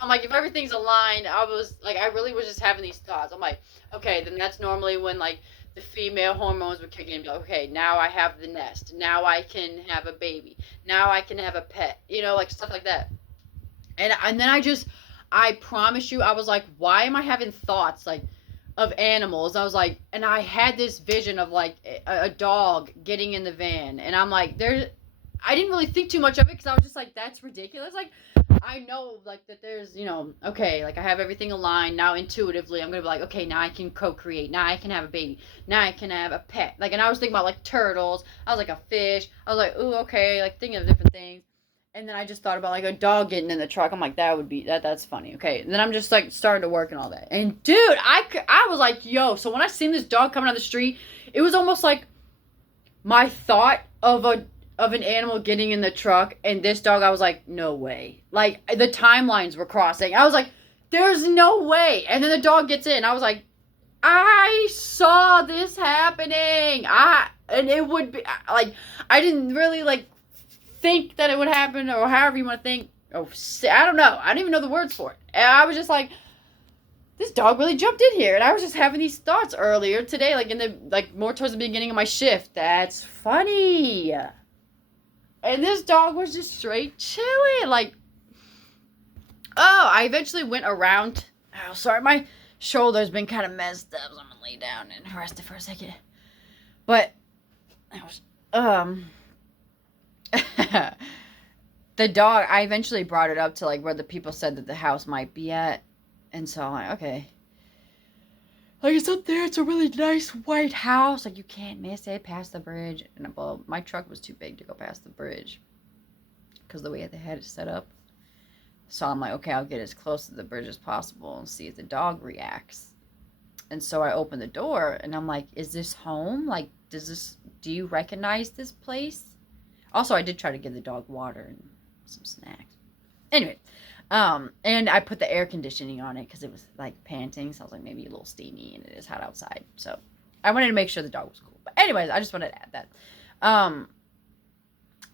I'm like, if everything's aligned, I really was just having these thoughts. I'm like, okay, then that's normally when, like, the female hormones would kick in. Okay, now I have the nest. Now I can have a baby. Now I can have a pet. You know, like, stuff like that. And then I promise you, I was like, why am I having thoughts, like, of animals? I was like, and I had this vision of, like, a dog getting in the van. And I'm like, I didn't really think too much of it, because I was just like, that's ridiculous. Like, I know, like, that there's, you know, okay, like, I have everything aligned. Now, intuitively, I'm going to be like, okay, now I can co-create. Now I can have a baby. Now I can have a pet. Like, and I was thinking about, like, turtles. I was like, a fish. I was like, ooh, okay, like, thinking of different things. And then I just thought about, like, a dog getting in the truck. I'm like, that's funny. Okay. And then I'm just, like, starting to work and all that. And, dude, I was like, yo. So when I seen this dog coming down the street, it was almost like my thought of an animal getting in the truck. And this dog, I was like, no way. Like, the timelines were crossing. I was like, there's no way. And then the dog gets in. I was like, I saw this happening. And it would be, like, I didn't really, like, think that it would happen, or however you want to think. Oh, I don't know. I don't even know the words for it. And I was just like, this dog really jumped in here. And I was just having these thoughts earlier today, like more towards the beginning of my shift. That's funny. And this dog was just straight chilling. Like, oh, I eventually went around. Oh, sorry, my shoulder's been kind of messed up, so I'm gonna lay down and rest it for a second. But I was, the dog, I eventually brought it up to, like, where the people said that the house might be at. And so I'm like, okay. Like, it's up there. It's a really nice white house. Like, you can't miss it past the bridge. And, well, my truck was too big to go past the bridge because the way they had it set up. So I'm like, okay, I'll get as close to the bridge as possible and see if the dog reacts. And so I open the door and I'm like, is this home? Like, do you recognize this place? Also, I did try to give the dog water and some snacks. Anyway, and I put the air conditioning on it because it was, like, panting. So I was like, maybe a little steamy, and it is hot outside. So I wanted to make sure the dog was cool. But anyways, I just wanted to add that.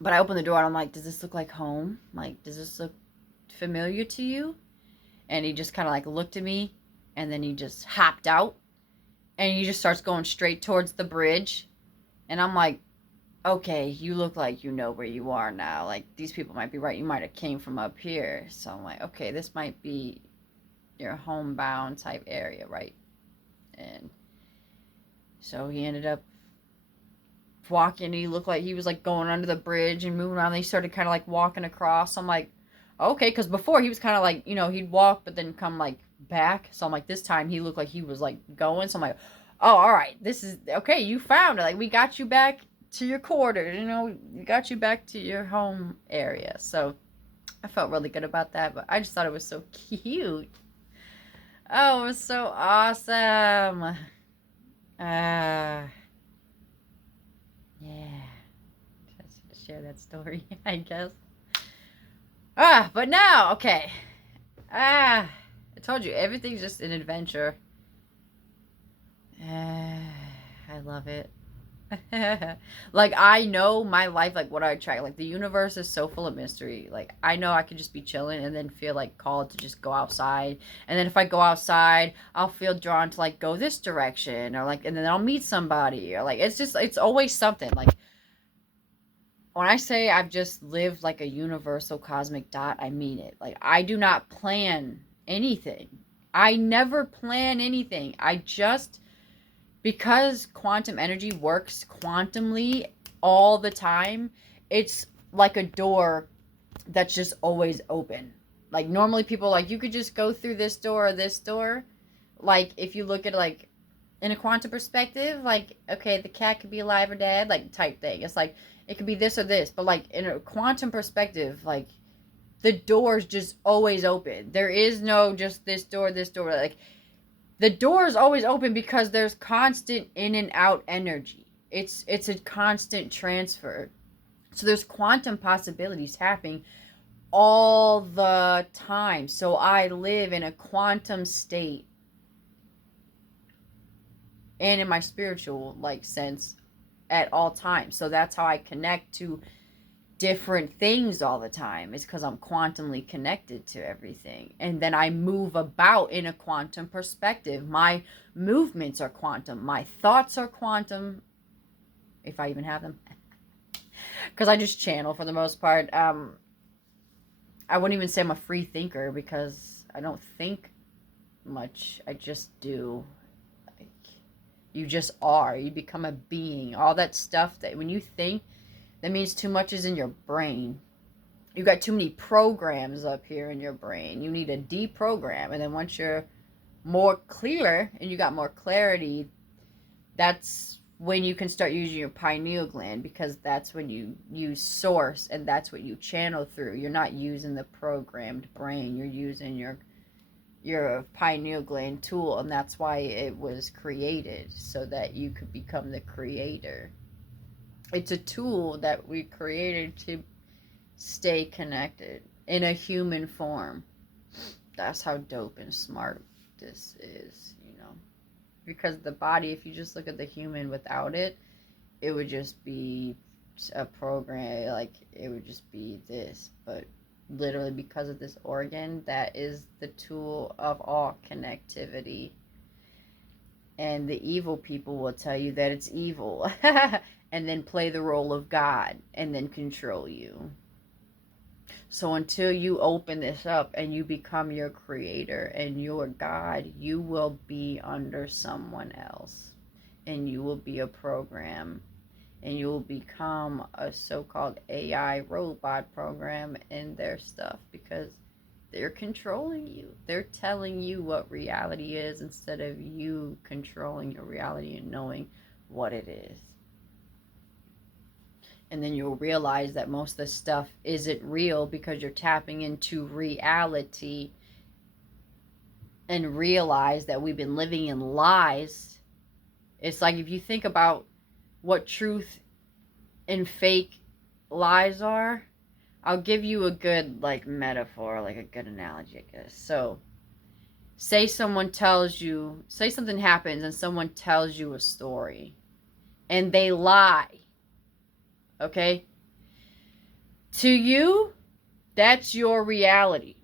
But I opened the door, and I'm like, does this look like home? Like, does this look familiar to you? And he just kind of, like, looked at me, and then he just hopped out. And he just starts going straight towards the bridge. And I'm like, okay, you look like you know where you are now. Like, these people might be right. You might have came from up here. So I'm like, okay, this might be your homebound type area, right? And so he ended up walking. He looked like he was, like, going under the bridge and moving around. Then he started kind of, like, walking across. So I'm like, okay, because before he was kind of like, you know, he'd walk but then come, like, back. So I'm like, this time he looked like he was, like, going. So I'm like, oh, all right, this is okay. You found it. Like, we got you back to your quarters, you know, got you back to your home area. So I felt really good about that, but I just thought it was so cute. Oh, it was so awesome. Yeah. Just share that story, I guess. But now, okay. I told you, everything's just an adventure. I love it. Like, I know my life, like, what I attract. Like, the universe is so full of mystery. Like, I know I could just be chilling and then feel, like, called to just go outside. And then if I go outside, I'll feel drawn to, like, go this direction. Or, like, and then I'll meet somebody. Or, like, it's just, it's always something. Like, when I say I've just lived like a universal cosmic dot, I mean it. Like, I do not plan anything. I never plan anything. I just, because quantum energy works quantumly all the time, it's like a door that's just always open. Like, normally people, like, you could just go through this door or this door. Like, if you look at, like, in a quantum perspective, like, okay, the cat could be alive or dead, like, type thing. It's like, it could be this or this. But, like, in a quantum perspective, like, the door's just always open. There is no just this door, this door. Like, the door is always open because there's constant in and out energy. It's a constant transfer. So there's quantum possibilities happening all the time. So I live in a quantum state, and in my spiritual, like, sense at all times. So that's how I connect to different things all the time. It's because I'm quantumly connected to everything. And then I move about in a quantum perspective. My movements are quantum. My thoughts are quantum, if I even have them. Because I just channel for the most part. I wouldn't even say I'm a free thinker because I don't think much. I just do. Like, you just are. You become a being. All that stuff that when you think, that means too much is in your brain. You got too many programs up here in your brain. You need to deprogram. And then once you're more clear and you got more clarity, that's when you can start using your pineal gland, because that's when you use source and that's what you channel through. You're not using the programmed brain. You're using your pineal gland tool, and that's why it was created, so that you could become the creator. It's a tool that we created to stay connected in a human form. That's how dope and smart this is, you know. Because the body, if you just look at the human without it, it would just be a program, like, it would just be this. But literally, because of this organ, that is the tool of all connectivity. And the evil people will tell you that it's evil. And then play the role of God and then control you. So until you open this up and you become your creator and your God, you will be under someone else. And you will be a program. And you will become a so-called AI robot program in their stuff, because they're controlling you. They're telling you what reality is instead of you controlling your reality and knowing what it is. And then you'll realize that most of the stuff isn't real because you're tapping into reality, and realize that we've been living in lies. It's like, if you think about what truth and fake lies are, I'll give you a good, like, metaphor, like a good analogy, I guess. So, say something happens and someone tells you a story and they lie. Okay? To you, that's your reality,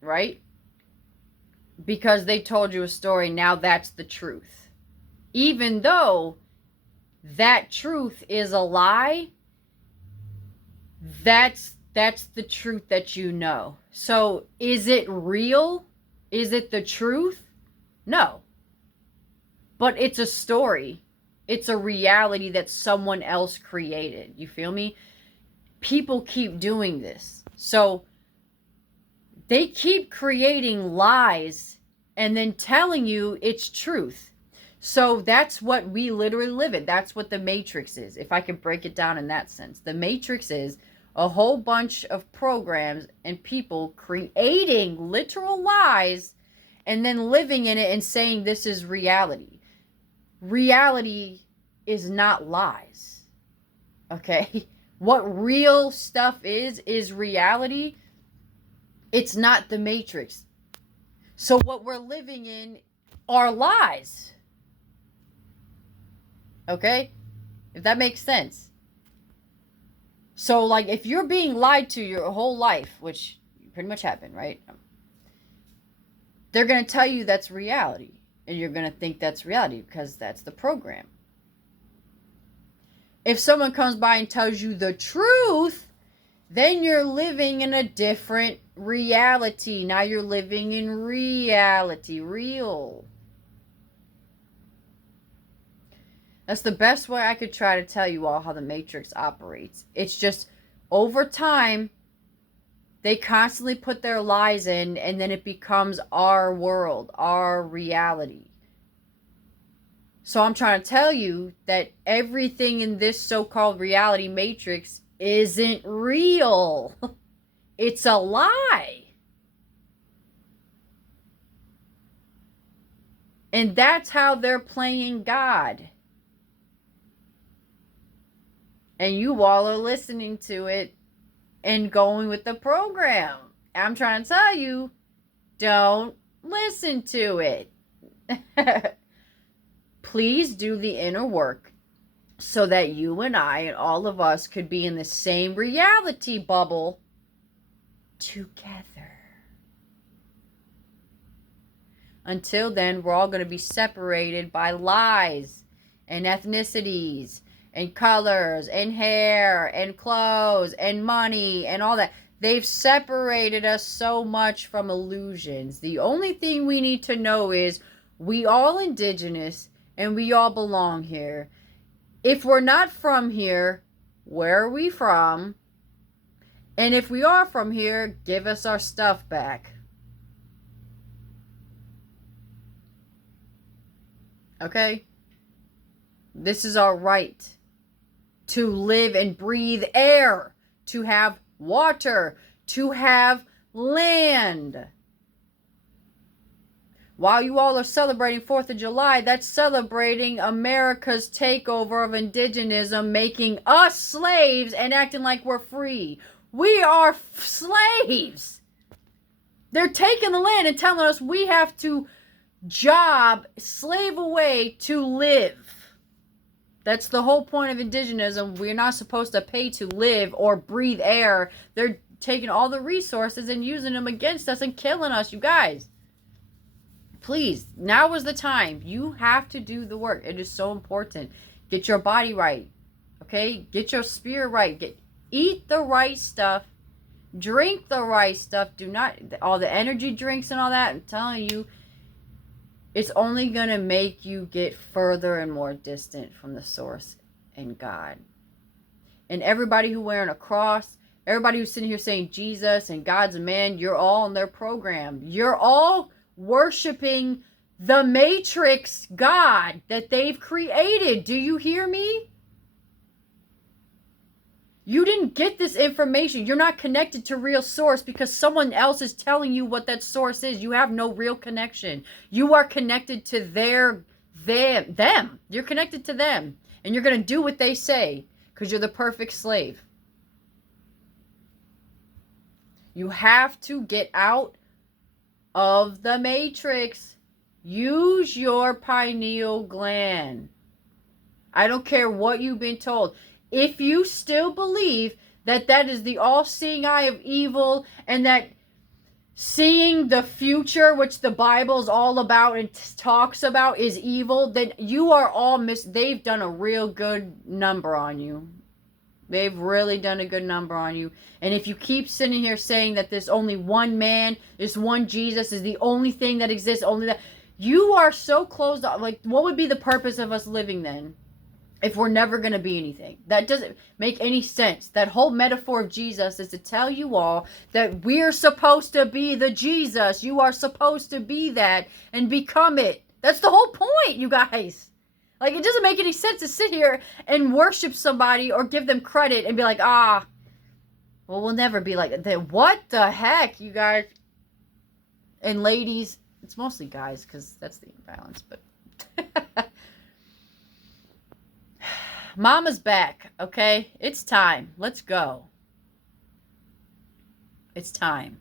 right? Because they told you a story, now that's the truth. Even though that truth is a lie, that's the truth that you know. So, is it real? Is it the truth? No. But it's a story. It's a reality that someone else created. You feel me? People keep doing this. So they keep creating lies and then telling you it's truth. So that's what we literally live in. That's what the Matrix is, if I could break it down in that sense. The Matrix is a whole bunch of programs and people creating literal lies and then living in it and saying this is reality. Reality is not lies. Okay? What real stuff is reality. It's not the Matrix. So what we're living in are lies. Okay? If that makes sense. So, like, if you're being lied to your whole life, which pretty much happened, right? They're going to tell you that's reality. And you're going to think that's reality because that's the program. If someone comes by and tells you the truth, then you're living in a different reality. Now you're living in reality, real. That's the best way I could try to tell you all how the Matrix operates. It's just over time, they constantly put their lies in, and then it becomes our world, our reality. So I'm trying to tell you that everything in this so-called reality matrix isn't real. It's a lie. And that's how they're playing God. And you all are listening to it and going with the program. I'm trying to tell you, don't listen to it. Please do the inner work so that you and I and all of us could be in the same reality bubble together. Until then, we're all going to be separated by lies and ethnicities and colors and hair and clothes and money and all that. They've separated us so much from illusions. The only thing we need to know is we all indigenous and we all belong here. If we're not from here, where are we from? And if we are from here, give us our stuff back. Okay? This is our right to live and breathe air, to have water, to have land. While you all are celebrating 4th of July, that's celebrating America's takeover of indigenism, making us slaves and acting like we're free. We are slaves. They're taking the land and telling us we have to slave away to live. That's the whole point of indigenism. We're not supposed to pay to live or breathe air. They're taking all the resources and using them against us and killing us, you guys. Please, now is the time. You have to do the work. It is so important. Get your body right. Okay? Get your spirit right. Eat the right stuff. Drink the right stuff. Do not, all the energy drinks and all that, I'm telling you, it's only going to make you get further and more distant from the source and God. And everybody who wearing a cross, everybody who's sitting here saying Jesus and God's a man, you're all in their program. You're all worshiping the Matrix God that they've created. Do you hear me? You didn't get this information. You're not connected to real source because someone else is telling you what that source is. You have no real connection. You are connected to them. You're connected to them. And you're going to do what they say because you're the perfect slave. You have to get out of the Matrix. Use your pineal gland. I don't care what you've been told. If you still believe that that is the all-seeing eye of evil and that seeing the future, which the Bible is all about and talks about, is evil, then you are all they've done a real good number on you. They've really done a good number on you. And if you keep sitting here saying that there's only one man, this one Jesus is the only thing that exists, only that, you are so closed off. Like, what would be the purpose of us living then? If we're never going to be anything. That doesn't make any sense. That whole metaphor of Jesus is to tell you all that we're supposed to be the Jesus. You are supposed to be that and become it. That's the whole point, you guys. Like, it doesn't make any sense to sit here and worship somebody or give them credit and be like, well, we'll never be like that. What the heck, you guys? And ladies, it's mostly guys because that's the imbalance, but Mama's back, okay? It's time. Let's go. It's time.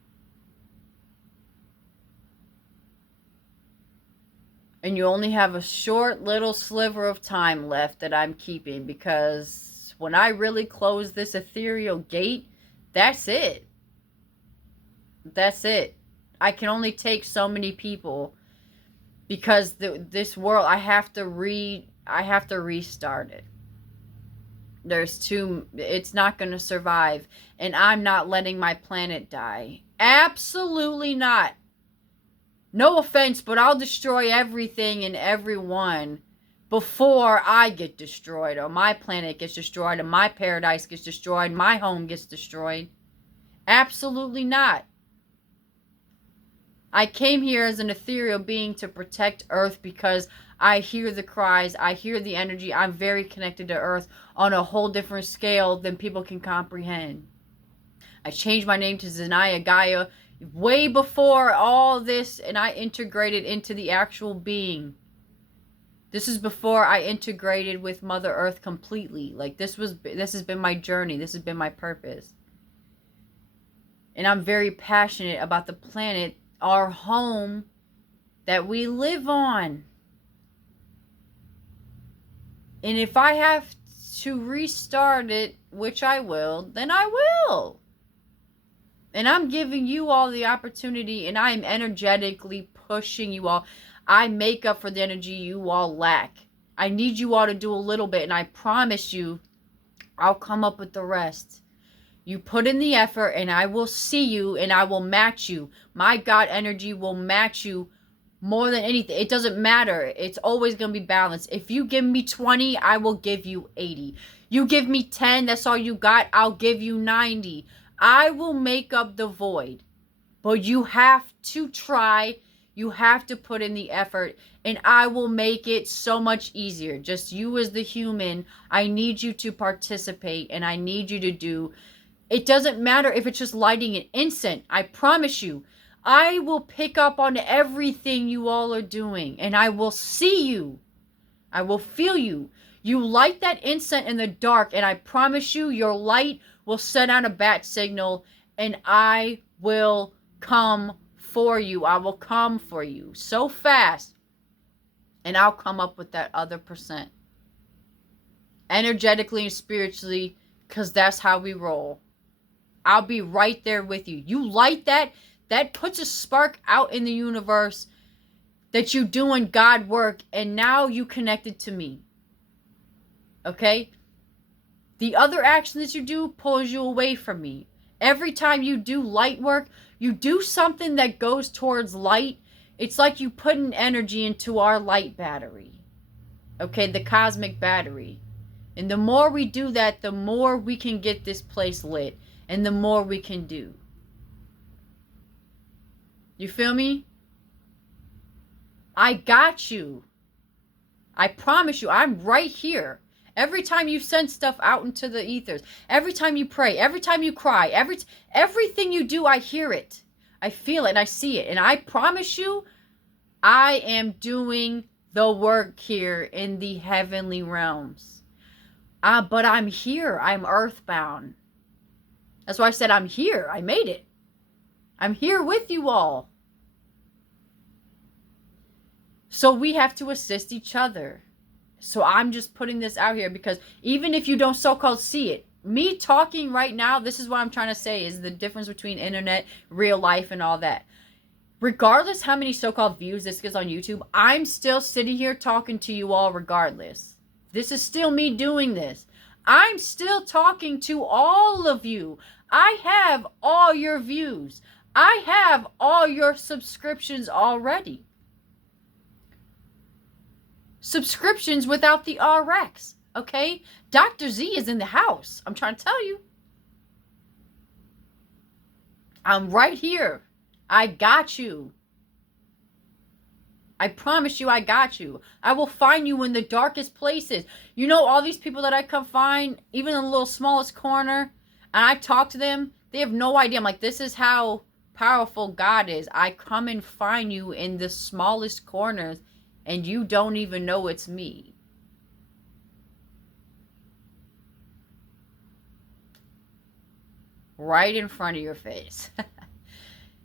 And you only have a short little sliver of time left that I'm keeping, because when I really close this ethereal gate, that's it. That's it. I can only take so many people, because this world, I have to restart it. It's not going to survive, and I'm not letting my planet die. Absolutely not. No offense, but I'll destroy everything and everyone before I get destroyed, or my planet gets destroyed, or my paradise gets destroyed, my home gets destroyed. Absolutely not. I came here as an ethereal being to protect Earth, because I hear the cries, I hear the energy. I'm very connected to Earth on a whole different scale than people can comprehend. I changed my name to Zanaya Gaia way before all this, and I integrated into the actual being. This is before I integrated with Mother Earth completely. Like, this has been my journey. This has been my purpose. And I'm very passionate about the planet, our home that we live on. And if I have to restart it, which I will, then I will. And I'm giving you all the opportunity, and I am energetically pushing you all. I make up for the energy you all lack. I need you all to do a little bit, and I promise you, I'll come up with the rest. You put in the effort, and I will see you, and I will match you. My God energy will match you more than anything. It doesn't matter. It's always going to be balanced. If you give me 20, I will give you 80. You give me 10, that's all you got, I'll give you 90. I will make up the void. But you have to try. You have to put in the effort. And I will make it so much easier. Just you as the human, I need you to participate. And I need you to do. It doesn't matter if it's just lighting an incense. I promise you, I will pick up on everything you all are doing. And I will see you. I will feel you. You light that incense in the dark, and I promise you, your light will send out a bat signal, and I will come for you. I will come for you so fast, and I'll come up with that other percent. Energetically and spiritually, because that's how we roll. I'll be right there with you. You light that puts a spark out in the universe that you doing God work, and now you connected to me. Okay? The other action that you do pulls you away from me. Every time you do light work, you do something that goes towards light. It's like you put an energy into our light battery. Okay, the cosmic battery. And the more we do that, the more we can get this place lit. And the more we can do. You feel me? I got you. I promise you, I'm right here. Every time you send stuff out into the ethers, every time you pray, every time you cry, everything you do, I hear it. I feel it and I see it. And I promise you, I am doing the work here in the heavenly realms. But I'm here. I'm earthbound. That's why I said I'm here. I made it. I'm here with you all. So we have to assist each other. So I'm just putting this out here because even if you don't so-called see it, me talking right now, this is what I'm trying to say is the difference between internet, real life, and all that. Regardless how many so-called views this gets on YouTube, I'm still sitting here talking to you all regardless. This is still me doing this. I'm still talking to all of you. I have all your views. I have all your subscriptions already. Subscriptions without the RX, okay? Dr. Z is in the house. I'm trying to tell you. I'm right here. I got you. I promise you I got you. I will find you in the darkest places. You know, all these people that I come find, even in the little smallest corner, and I talk to them, they have no idea. I'm like, this is how powerful God is. I come and find you in the smallest corners, and you don't even know it's me. Right in front of your face.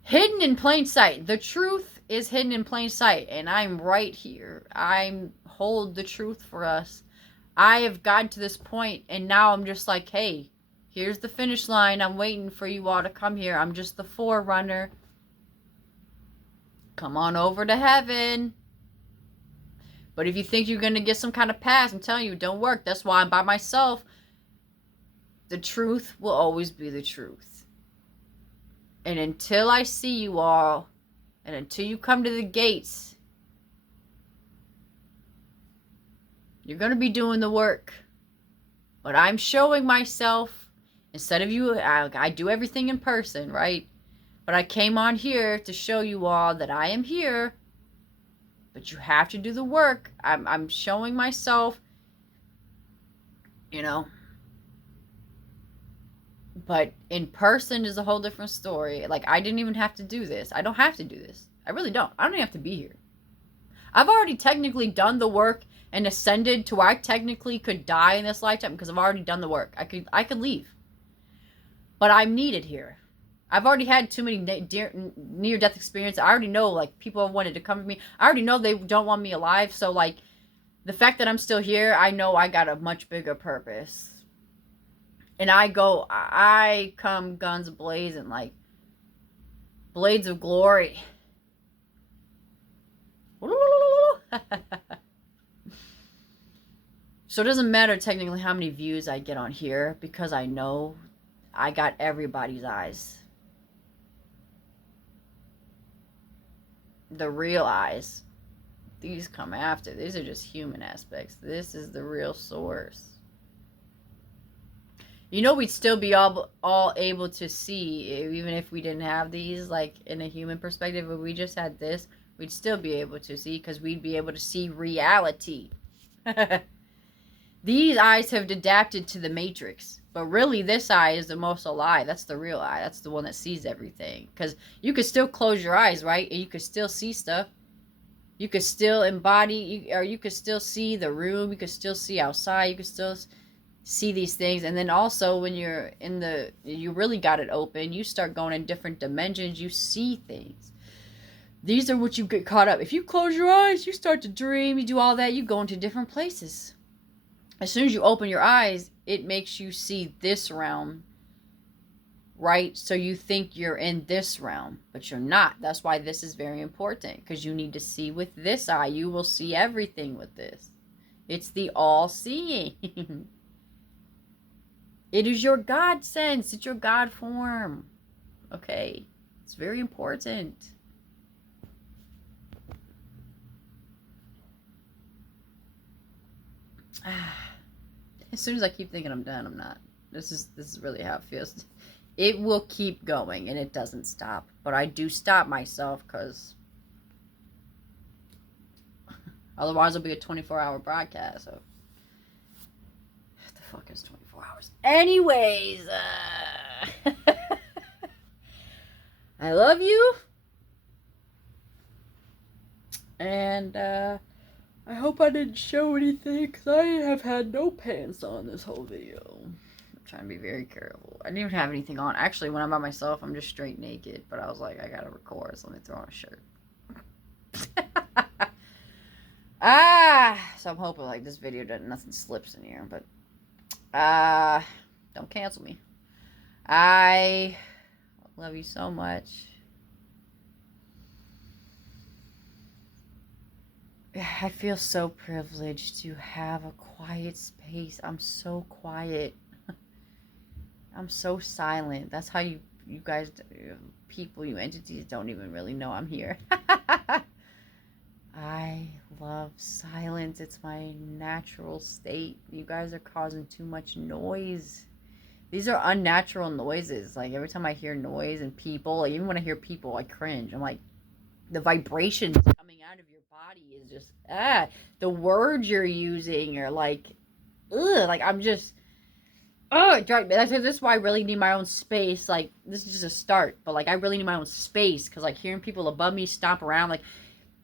Hidden in plain sight. The truth is hidden in plain sight, and I'm right here. I hold the truth for us. I have gotten to this point, and now I'm just like, hey, here's the finish line. I'm waiting for you all to come here. I'm just the forerunner. Come on over to heaven. But if you think you're going to get some kind of pass, I'm telling you, it don't work. That's why I'm by myself. The truth will always be the truth. And until I see you all, and until you come to the gates, you're going to be doing the work. But I'm showing myself, instead of you, I do everything in person, right? But I came on here to show you all that I am here. But you have to do the work. I'm showing myself, you know. But in person is a whole different story. Like, I didn't even have to do this. I don't have to do this. I really don't. I don't even have to be here. I've already technically done the work and ascended to where I technically could die in this lifetime because I've already done the work. I could leave. But I'm needed here. I've already had too many near-death experiences. I already know, like, people have wanted to come to me. I already know they don't want me alive. So, like, the fact that I'm still here, I know I got a much bigger purpose. And I come guns blazing, like, blades of glory. So it doesn't matter technically how many views I get on here, because I know I got everybody's eyes. The real eyes. These come after. These are just human aspects. This is the real source. You know, we'd still be all able to see, even if we didn't have these, like, in a human perspective. If we just had this, we'd still be able to see, because we'd be able to see reality. These eyes have adapted to the Matrix. But really, this eye is the most alive. That's the real eye. That's the one that sees everything. Because you could still close your eyes, right? And you could still see stuff. You could still embody, or you could still see the room. You could still see outside. You could still see these things. And then also, when you're you really got it open, you start going in different dimensions. You see things. These are what you get caught up. If you close your eyes, you start to dream. You do all that. You go into different places. As soon as you open your eyes, it makes you see this realm, right? So you think you're in this realm, but you're not. That's why this is very important, because you need to see with this eye. You will see everything with this. It's the all-seeing. It is your God sense. It's your God form. Okay? It's very important. As soon as I keep thinking I'm done, I'm not. This is really how it feels. It will keep going, and it doesn't stop. But I do stop myself, because otherwise it'll be a 24-hour broadcast. So what the fuck is 24 hours? Anyways, I love you. And I hope I didn't show anything, because I have had no pants on this whole video. I'm trying to be very careful. I didn't even have anything on. Actually, when I'm by myself, I'm just straight naked. But I was like, I gotta record, so let me throw on a shirt. So I'm hoping, like, this video doesn't, nothing slips in here. But, don't cancel me. I love you so much. I feel so privileged to have a quiet space. I'm so quiet. I'm so silent. That's how you guys, people, you entities don't even really know I'm here. I love silence. It's my natural state. You guys are causing too much noise. These are unnatural noises. Like, every time I hear noise and people, like, even when I hear people, I cringe. I'm like, the vibrations coming out of your body body is just the words you're using are like ugh, like I'm just oh, this is why I really need my own space. Like, this is just a start, but like, I really need my own space because, like, hearing people above me stomp around, like,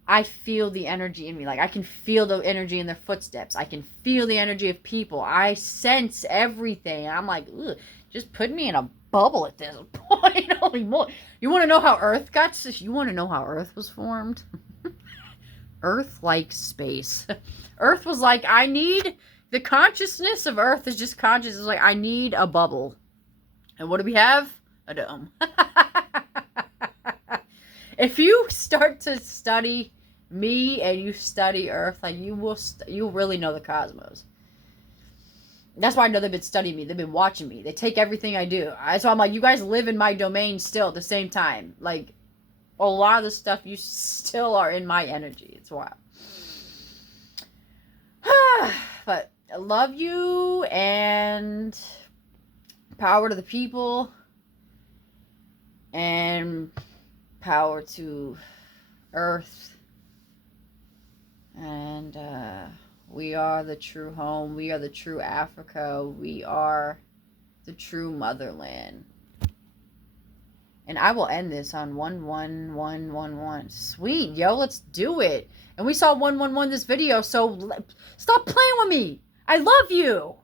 I feel the energy in me. Like, I can feel the energy in their footsteps. I can feel the energy of people. I sense everything. I'm like, ugh, just put me in a bubble at this point. Holy moly. You want to know how Earth got? You want to know how Earth was formed? Earth likes space. Earth was like, I need the consciousness of Earth is just conscious. It's like, I need a bubble. And what do we have? A dome. If you start to study me and you study Earth, like you'll really know the cosmos. That's why I know they've been studying me. They've been watching me. They take everything I do. So I'm like, you guys live in my domain still at the same time. Like, a lot of the stuff, you still are in my energy. It's wild. But I love you, and power to the people, and power to Earth. And we are the true home. We are the true Africa. We are the true motherland. And I will end this on 11111. Sweet, yo, let's do it. And we saw 111 this video, so stop playing with me. I love you.